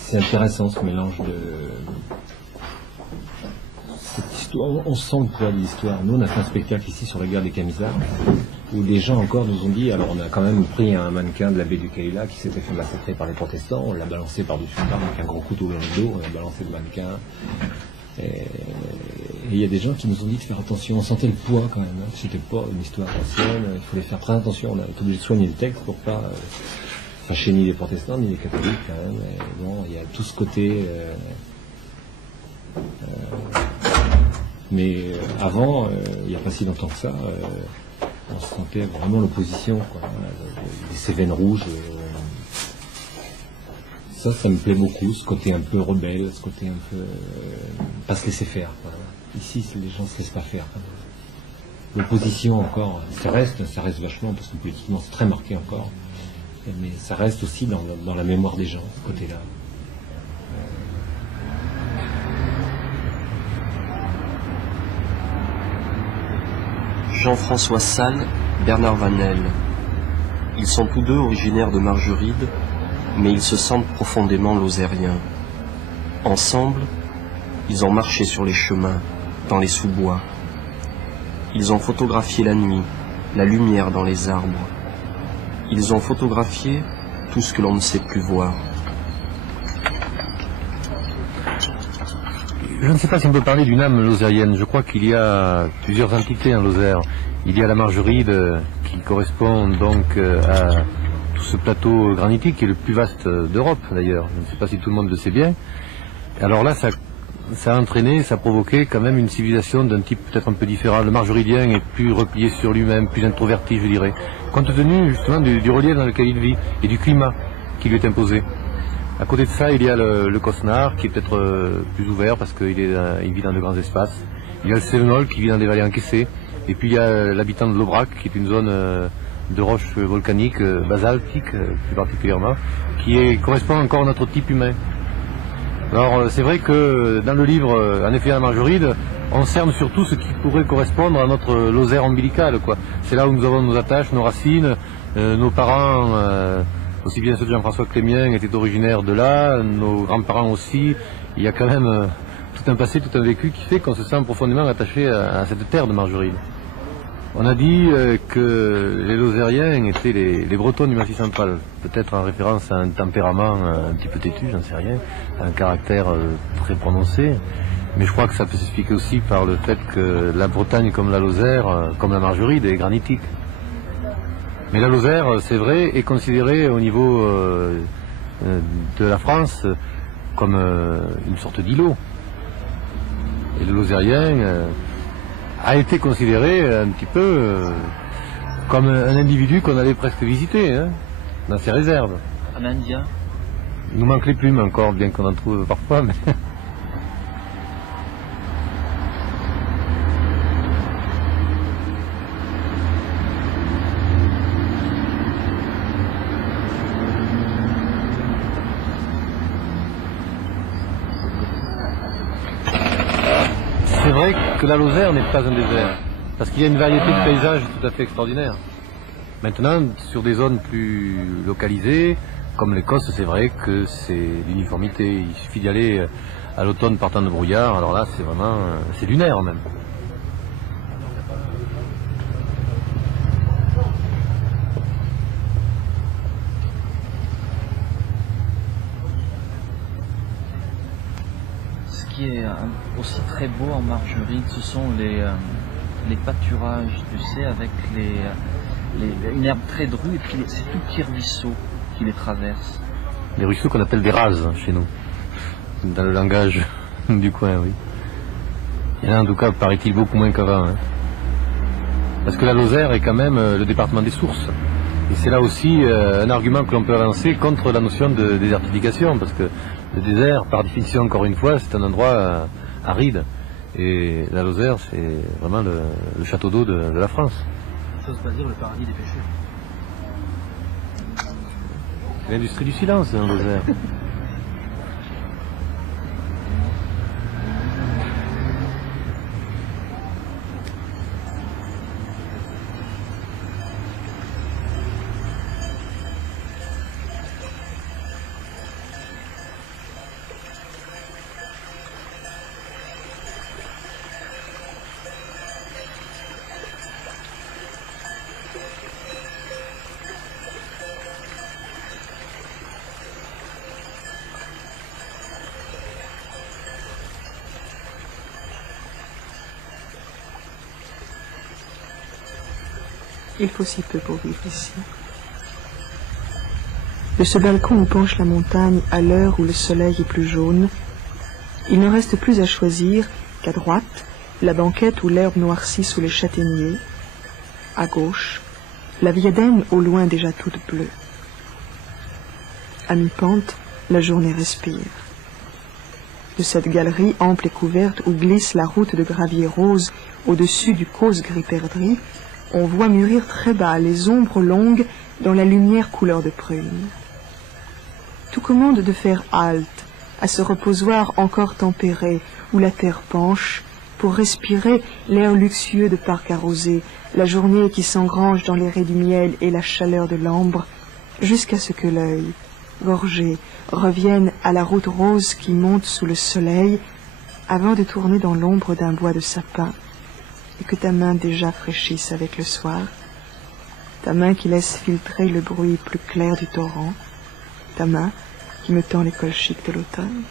c'est intéressant ce mélange de. On sent le poids de l'histoire. Nous, on a fait un spectacle ici sur la guerre des Camisards, où des gens encore nous ont dit, alors on a quand même pris un mannequin de l'abbé du Caïla qui s'était fait massacrer par les protestants, on l'a balancé par-dessus le bar avec un gros couteau dans le dos, on a balancé le mannequin. Et il y a des gens qui nous ont dit de faire attention, on sentait le poids quand même. Hein. C'était pas une histoire ancienne, il fallait faire très attention, on a été obligé de soigner le texte pour pas fâcher ni les protestants ni les catholiques quand même. Et bon, il y a tout ce côté... mais avant, il n'y a pas si longtemps que ça, on sentait vraiment l'opposition, les Cévennes rouges. Ça me plaît beaucoup, ce côté un peu rebelle, ce côté un peu pas se laisser faire. Quoi. Ici, les gens ne se laissent pas faire. L'opposition encore, ça reste vachement, parce que politiquement c'est très marqué encore, mais ça reste aussi dans la mémoire des gens, ce côté-là. Jean-François Salle, Bernard Vanel. Ils sont tous deux originaires de Margeride, mais ils se sentent profondément lozériens. Ensemble, ils ont marché sur les chemins, dans les sous-bois. Ils ont photographié la nuit, la lumière dans les arbres. Ils ont photographié tout ce que l'on ne sait plus voir. Je ne sais pas si on peut parler d'une âme lozérienne. Je crois qu'il y a plusieurs entités en Lozère. Il y a la Margeride qui correspond donc à tout ce plateau granitique qui est le plus vaste d'Europe d'ailleurs. Je ne sais pas si tout le monde le sait bien. Alors là, ça a entraîné, ça a provoqué quand même une civilisation d'un type peut-être un peu différent. Le margeridien est plus replié sur lui-même, plus introverti, je dirais, compte tenu justement du relief dans lequel il vit et du climat qui lui est imposé. À côté de ça, il y a le Cosnard qui est peut-être plus ouvert parce qu'il vit dans de grands espaces. Il y a le Cévenol qui vit dans des vallées encaissées. Et puis il y a l'habitant de l'Aubrac qui est une zone de roches volcaniques, basaltiques plus particulièrement, qui correspond encore à notre type humain. Alors c'est vrai que dans le livre, en effet, à la Margeride, on cerne surtout ce qui pourrait correspondre à notre Lozère ombilicale, quoi. C'est là où nous avons nos attaches, nos racines, nos parents, aussi bien ceux de Jean-François Clémien étaient originaires de là, nos grands-parents aussi. Il y a quand même tout un passé, tout un vécu qui fait qu'on se sent profondément attaché à cette terre de Margeride. On a dit que les Lozériens étaient les Bretons du Massif central, peut-être en référence à un tempérament un petit peu têtu, j'en sais rien, un caractère très prononcé, mais je crois que ça peut s'expliquer aussi par le fait que la Bretagne comme la Lozère, comme la Margeride, est granitique. Mais la Lozère, c'est vrai, est considérée au niveau de la France comme une sorte d'îlot. Et le Lozérien a été considéré un petit peu comme un individu qu'on allait presque visiter, hein, dans ses réserves. Un Indien. Il nous manque les plumes encore, bien qu'on en trouve parfois. Mais... C'est vrai que la Lozère n'est pas un désert, parce qu'il y a une variété de paysages tout à fait extraordinaire. Maintenant, sur des zones plus localisées, comme l'Écosse, c'est vrai que c'est l'uniformité. Il suffit d'y aller à l'automne partant de brouillard, alors là c'est vraiment, c'est lunaire même. Ce qui est aussi très beau en Margeride, ce sont les pâturages, tu sais, avec une herbe très drue et puis ces tout petits ruisseaux qui les traversent. Les ruisseaux qu'on appelle des rases chez nous, dans le langage du coin, oui. Il y en a en tout cas, paraît-il, beaucoup moins qu'avant. Hein. Parce que la Lozère est quand même le département des sources. Et c'est là aussi un argument que l'on peut avancer contre la notion de désertification, parce que le désert, par définition, encore une fois, c'est un endroit aride. Et la Lozère, c'est vraiment le château d'eau de la France. J'ose pas dire le paradis des pêcheurs. L'industrie du silence, en Lozère. Il faut si peu pour vivre ici. De ce balcon où penche la montagne à l'heure où le soleil est plus jaune, il ne reste plus à choisir qu'à droite, la banquette où l'herbe noircit sous les châtaigniers, à gauche, la Viadaine au loin déjà toute bleue. À mi-pente, la journée respire. De cette galerie ample et couverte où glisse la route de gravier rose au-dessus du cause gris perdrix, on voit mûrir très bas les ombres longues dans la lumière couleur de prune. Tout commande de faire halte à ce reposoir encore tempéré où la terre penche pour respirer l'air luxueux de parc arrosé, la journée qui s'engrange dans les raies du miel et la chaleur de l'ambre, jusqu'à ce que l'œil, gorgé, revienne à la route rose qui monte sous le soleil avant de tourner dans l'ombre d'un bois de sapin, et que ta main déjà fraîchisse avec le soir, ta main qui laisse filtrer le bruit plus clair du torrent, ta main qui me tend les colchiques de l'automne.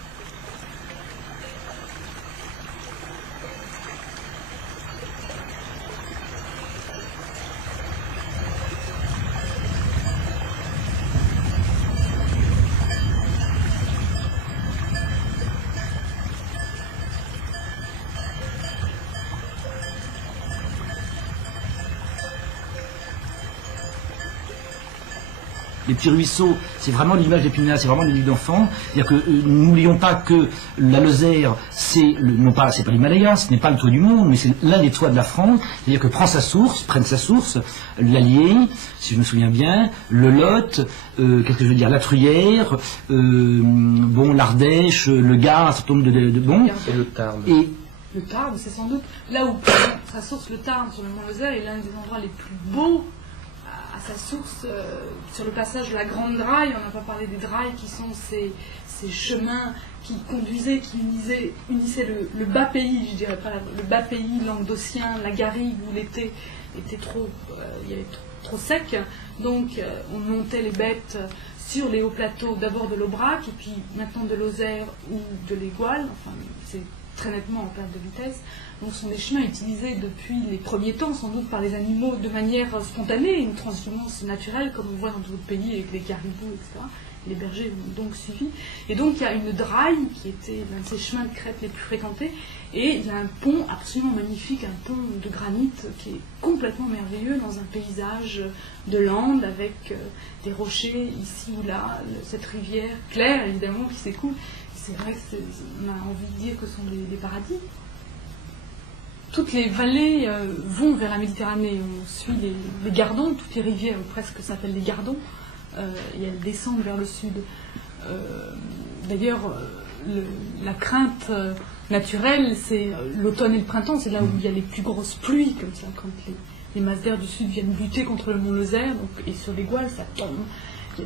Les petits ruisseaux, c'est vraiment l'image d'Épinal, c'est vraiment une nuit d'enfant. C'est-à-dire que n'oublions pas que la Lozère, c'est pas l'Himalaya, ce n'est pas le toit du monde, mais c'est l'un des toits de la France. C'est-à-dire que prennent sa source, l'Allier, si je me souviens bien, le Lot, qu'est-ce que je veux dire, la Truyère, l'Ardèche, le Gard, un certain nombre de bons. Et le Tarn. Le Tarn, c'est sans doute là où sa source, le Tarn, sur le Mont Lozère, est l'un des endroits les plus beaux à sa source, sur le passage de la Grande Draille. On n'a pas parlé des Drailles qui sont ces chemins qui conduisaient, qui unissaient le bas pays, je dirais pas, le bas pays languedocien, la Garrigue, où l'été était il y avait trop sec. Donc on montait les bêtes sur les hauts plateaux, d'abord de l'Aubrac, et puis maintenant de Lozère ou de l'Égual. Enfin, c'est très nettement en perte de vitesse. Donc ce sont des chemins utilisés depuis les premiers temps, sans doute par les animaux, de manière spontanée, une transhumance naturelle, comme on voit dans d'autres pays avec les caribous, etc. Les bergers ont donc suivi. Et donc il y a une draille qui était l'un de ces chemins de crête les plus fréquentés, et il y a un pont absolument magnifique, un pont de granit qui est complètement merveilleux dans un paysage de landes avec des rochers ici ou là, cette rivière claire évidemment qui s'écoule. C'est vrai qu'on a envie de dire que ce sont des paradis. Toutes les vallées vont vers la Méditerranée. On suit les gardons, toutes les rivières presque s'appellent les gardons, et elles descendent vers le sud. D'ailleurs, la crainte naturelle, c'est l'automne et le printemps, c'est là où il y a les plus grosses pluies, comme ça, quand les masses d'air du sud viennent lutter contre le mont Lozère, et sur les Gouales, ça tombe. Il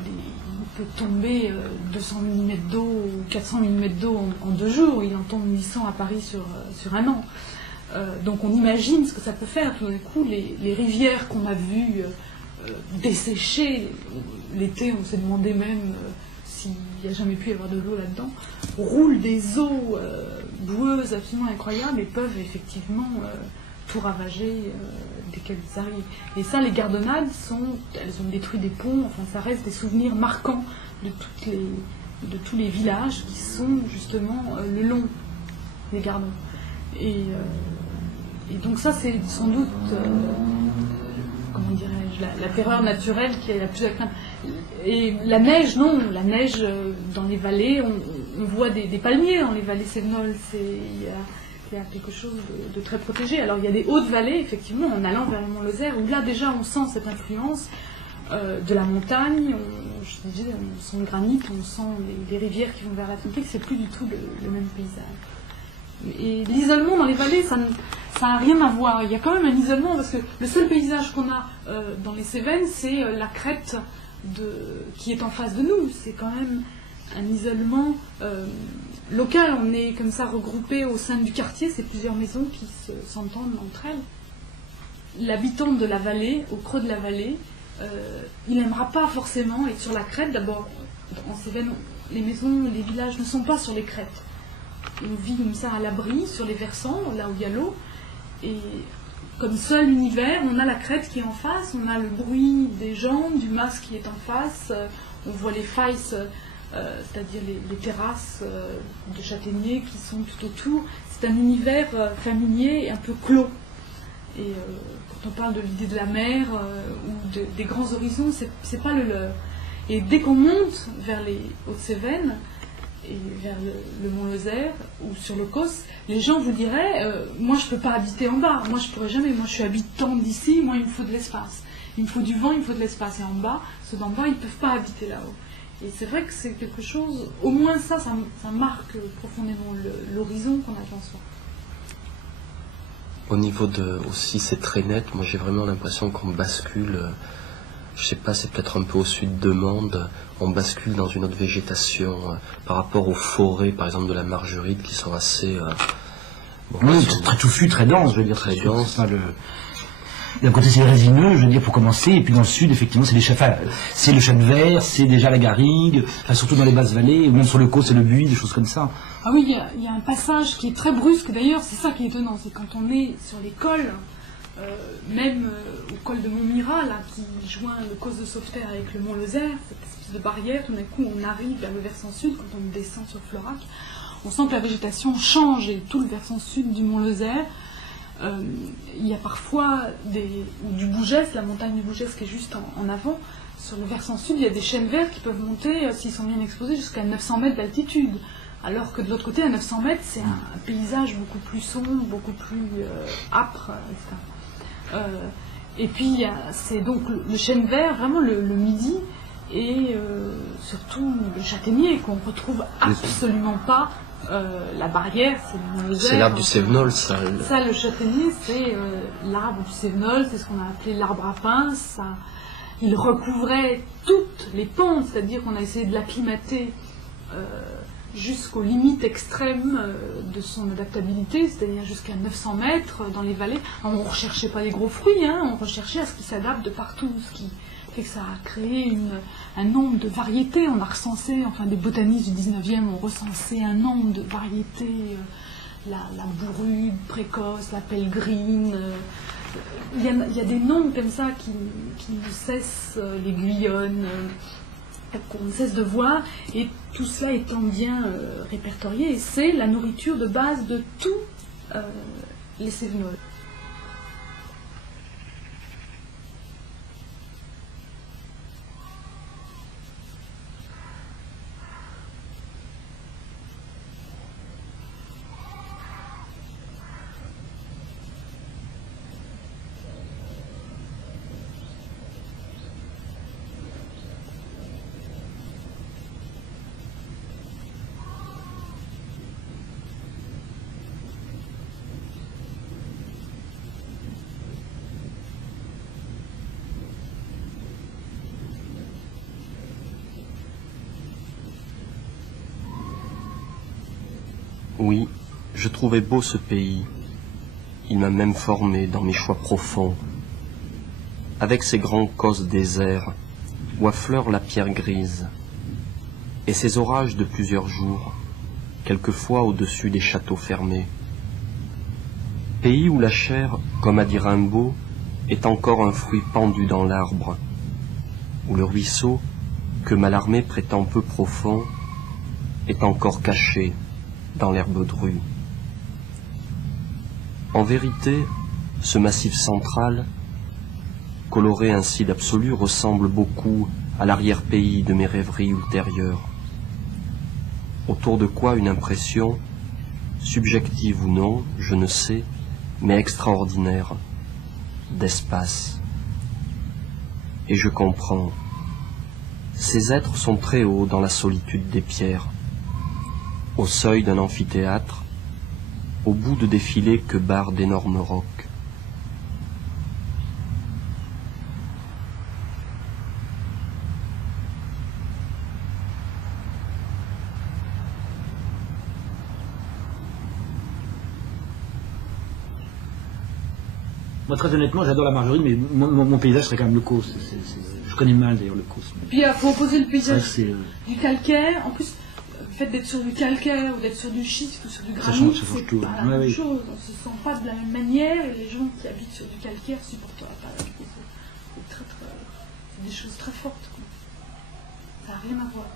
peut tomber 200 mm d'eau ou 400 mm d'eau en 2 jours. Il en tombe 800 à Paris sur un an. Donc on imagine ce que ça peut faire. Tout d'un coup, les rivières qu'on a vues dessécher, l'été, on s'est demandé même s'il n'y a jamais pu y avoir de l'eau là-dedans, roulent des eaux boueuses absolument incroyables et peuvent effectivement tout ravager dès qu'elles arrivent. Et ça, les gardonnades, elles ont détruit des ponts, enfin ça reste des souvenirs marquants de tous les villages qui sont justement le long des gardons. Et donc ça, c'est sans doute, comment dirais-je, la terreur naturelle qui est la plus à craindre. Et la neige, non, la neige dans les vallées, on voit des palmiers dans les vallées sévenoles, il y a quelque chose de très protégé. Alors il y a des hautes vallées, effectivement, en allant vers le Mont Lozère, où là déjà on sent cette influence de la montagne, je disais, on sent le granit, on sent les rivières qui vont vers l'Atlantique, c'est plus du tout le même paysage. Et l'isolement dans les vallées, ça n'a rien à voir. Il y a quand même un isolement, parce que le seul paysage qu'on a dans les Cévennes, c'est la crête qui est en face de nous. C'est quand même un isolement local. On est comme ça regroupés au sein du quartier, c'est plusieurs maisons qui s'entendent entre elles. L'habitant de la vallée, au creux de la vallée, il n'aimera pas forcément être sur la crête. D'abord, en Cévennes, les maisons, les villages ne sont pas sur les crêtes. On vit comme ça à l'abri, sur les versants, là où il y a l'eau. Et comme seul univers, on a la crête qui est en face, on a le bruit des gens, du mas qui est en face, on voit les failles, c'est-à-dire les terrasses de châtaigniers qui sont tout autour. C'est un univers familier et un peu clos. Et quand on parle de l'idée de la mer ou des grands horizons, c'est pas le leur. Et dès qu'on monte vers les Hautes-Cévennes, et vers le Mont Lozère ou sur le Causse, les gens vous diraient moi je ne peux pas habiter en bas, moi je ne pourrais jamais, moi je suis habitant d'ici, moi il me faut de l'espace, il me faut du vent, il me faut de l'espace, et en bas, ceux d'en bas ils ne peuvent pas habiter là-haut. Et c'est vrai que c'est quelque chose, au moins ça marque profondément l'horizon qu'on a devant soi. Au niveau aussi c'est très net, moi j'ai vraiment l'impression qu'on bascule, je sais pas, c'est peut-être un peu au sud de Mende, on bascule dans une autre végétation par rapport aux forêts, par exemple de la Margeride, qui sont assez... très touffues, très denses, je veux dire. Très denses. D'un côté c'est résineux, je veux dire, pour commencer, et puis dans le sud, effectivement, c'est le chêne-vert, c'est déjà la garrigue, surtout dans les basses vallées, ou même sur le Causse, c'est le buis, des choses comme ça. Ah oui, il y a un passage qui est très brusque, d'ailleurs, c'est ça qui est étonnant, c'est quand on est sur les cols, même au col de Montmirail, là, qui joint le Causse de Sauveterre avec le Mont Lozère, cette espèce de barrière, tout d'un coup on arrive vers le versant sud, quand on descend sur Florac, on sent que la végétation change, et tout le versant sud du Mont Lozère Il y a parfois du Bougès, la montagne du Bougès qui est juste en avant. Sur le versant sud, il y a des chênes verts qui peuvent monter, s'ils sont bien exposés, jusqu'à 900 mètres d'altitude. Alors que de l'autre côté, à 900 mètres, c'est un paysage beaucoup plus sombre, beaucoup plus âpre, etc. Et puis, c'est donc le chêne vert, vraiment le midi, et surtout le châtaignier, qu'on ne retrouve absolument pas. La barrière, c'est l'arbre du Cévenol, ça. Ça, le châtaignier, c'est l'arbre du Cévenol, c'est ce qu'on a appelé l'arbre à pain. Il recouvrait toutes les pentes, c'est-à-dire qu'on a essayé de l'acclimater jusqu'aux limites extrêmes de son adaptabilité, c'est-à-dire jusqu'à 900 mètres dans les vallées. Alors, on ne recherchait pas les gros fruits, on recherchait à ce qu'il s'adapte de partout, ce qui fait que ça a créé un nombre de variétés. On a recensé, enfin des botanistes du 19e ont recensé un nombre de variétés, la bourrude précoce, la pèlerine. Il y a des noms comme ça qui ne cessent, les guyonnes, qu'on ne cesse de voir, et tout cela étant bien répertorié, et c'est la nourriture de base de tous les Cévenols. Oui, je trouvais beau ce pays. Il m'a même formé dans mes choix profonds. Avec ses grands causes déserts, où affleure la pierre grise, et ses orages de plusieurs jours, quelquefois au-dessus des châteaux fermés. Pays où la chair, comme a dit Rimbaud, est encore un fruit pendu dans l'arbre, où le ruisseau, que Mallarmé prétend peu profond, est encore caché dans l'herbe drue. En vérité, ce massif central, coloré ainsi d'absolu, ressemble beaucoup à l'arrière-pays de mes rêveries ultérieures, autour de quoi une impression, subjective ou non, je ne sais, mais extraordinaire, d'espace. Et je comprends. Ces êtres sont très hauts dans la solitude des pierres, au seuil d'un amphithéâtre, au bout de défilés que barrent d'énormes rocs. Moi, très honnêtement, j'adore la Margeride, mais mon paysage serait quand même le Causse. Je connais mal d'ailleurs le Causse. Et puis il faut opposer le paysage du calcaire. En plus, le fait d'être sur du calcaire ou d'être sur du schiste ou sur du granit, c'est pas la même chose. On ne se sent pas de la même manière, et les gens qui habitent sur du calcaire supporteraient pas la chose. C'est des choses très fortes, quoi. Ça n'a rien à voir.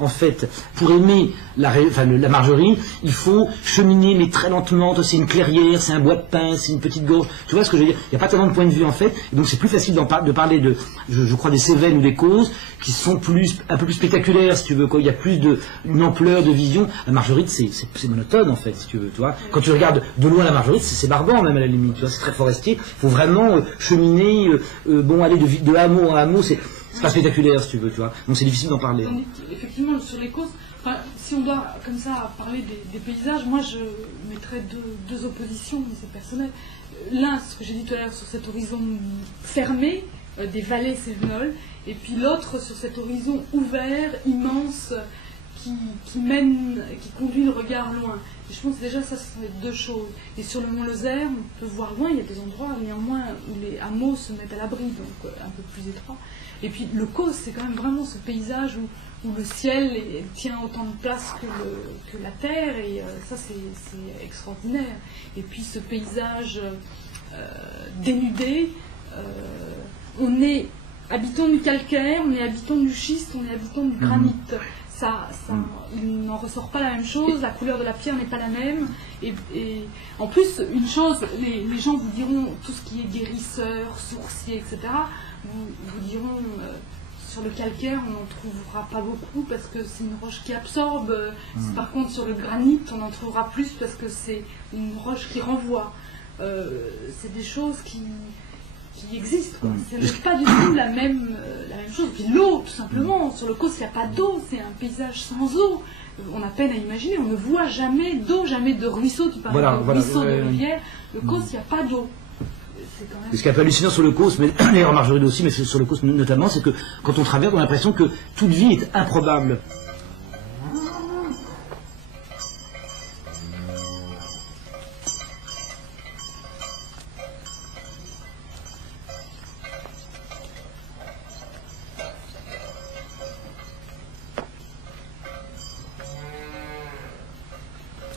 En fait, pour aimer la Margeride, il faut cheminer, mais très lentement. C'est une clairière, c'est un bois de pin, c'est une petite gorge. Tu vois ce que je veux dire? Il n'y a pas tellement de points de vue, en fait. Et donc c'est plus facile de parler de, je crois, des Cévennes ou des Causses, qui sont un peu plus spectaculaires, si tu veux. Il y a plus une ampleur de vision. La Margeride, c'est monotone, en fait, si tu veux. Tu vois, quand tu regardes de loin la Margeride, c'est barbant, même à la limite. Tu vois, c'est très forestier. Il faut vraiment cheminer, aller de hameau à hameau. C'est pas spectaculaire, si tu veux, tu vois. Donc c'est difficile d'en parler. Effectivement, sur les causes, si on doit comme ça parler des paysages, moi je mettrais deux oppositions, mais c'est personnel. L'un, ce que j'ai dit tout à l'heure, sur cet horizon fermé des vallées cévenoles, et puis l'autre sur cet horizon ouvert, immense, qui conduit le regard loin. Et je pense que déjà ça, ce sont les deux choses. Et sur le mont Lozère, on peut voir loin, il y a des endroits néanmoins où les hameaux se mettent à l'abri, donc un peu plus étroit. Et puis le Causse, c'est quand même vraiment ce paysage où le ciel tient autant de place que la terre, et ça c'est extraordinaire. Et puis ce paysage dénudé, on est habitant du calcaire, on est habitant du schiste, on est habitant du granit. il n'en ressort pas la même chose, la couleur de la pierre n'est pas la même. Et en plus, une chose, les gens vous diront, tout ce qui est guérisseur, sourcier, etc., vous diront, sur le calcaire, on n'en trouvera pas beaucoup parce que c'est une roche qui absorbe. Par contre, sur le granit, on en trouvera plus parce que c'est une roche qui renvoie. C'est des choses qui existent. C'est pas du tout la même chose. Puis l'eau, tout simplement. Sur le Causse, il n'y a pas d'eau. C'est un paysage sans eau. On a peine à imaginer. On ne voit jamais d'eau, jamais de ruisseau. Tu parles de ruisseau, de rivière. Le Causse, il n'y a pas d'eau. Ce qui est un peu hallucinant sur le Causse, mais d'ailleurs en Margeride aussi, mais sur le Causse notamment, c'est que quand on traverse, on a l'impression que toute vie est improbable.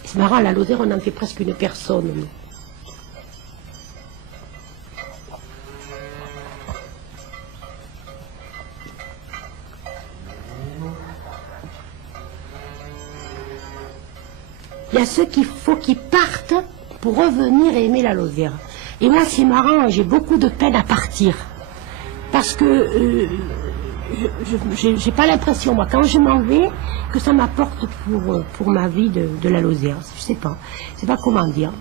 C'est marrant, à la Lozère, on en fait presque une personne. Il y a ceux qu'il faut qu'ils partent pour revenir et aimer la Lozère. Et moi, c'est marrant, j'ai beaucoup de peine à partir. Parce que j'ai pas l'impression, moi, quand je m'en vais, que ça m'apporte pour ma vie de la Lozère. Je sais pas comment dire.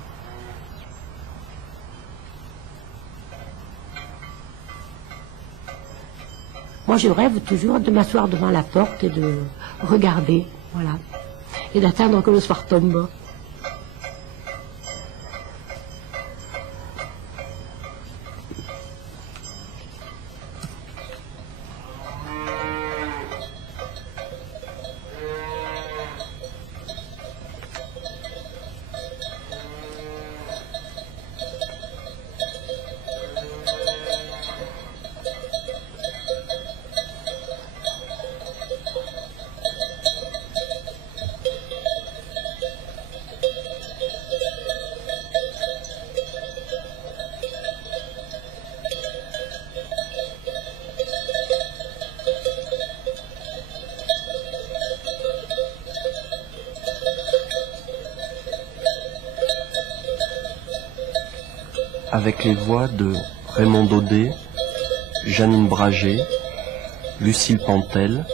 Moi, je rêve toujours de m'asseoir devant la porte et de regarder, voilà. Et d'attendre que le soir tombe. Avec les voix de Raymond Daudet, Janine Bragé, Lucille Pantel,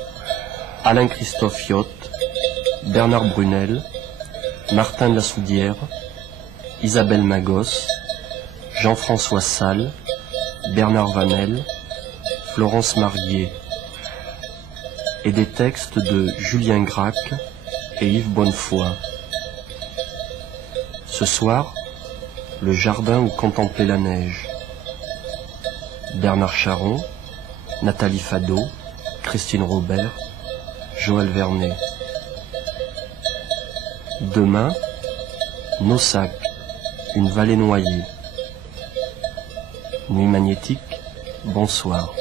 Alain-Christophe Yotte, Bernard Brunel, Martin de la Soudière, Isabelle Magos, Jean-François Salle, Bernard Vanel, Florence Marguier, et des textes de Julien Gracq et Yves Bonnefoy. Ce soir, le jardin où contemplait la neige. Bernard Charon, Nathalie Fadot, Christine Robert, Joël Vernet. Demain, Nossac, une vallée noyée. Nuit magnétique, bonsoir.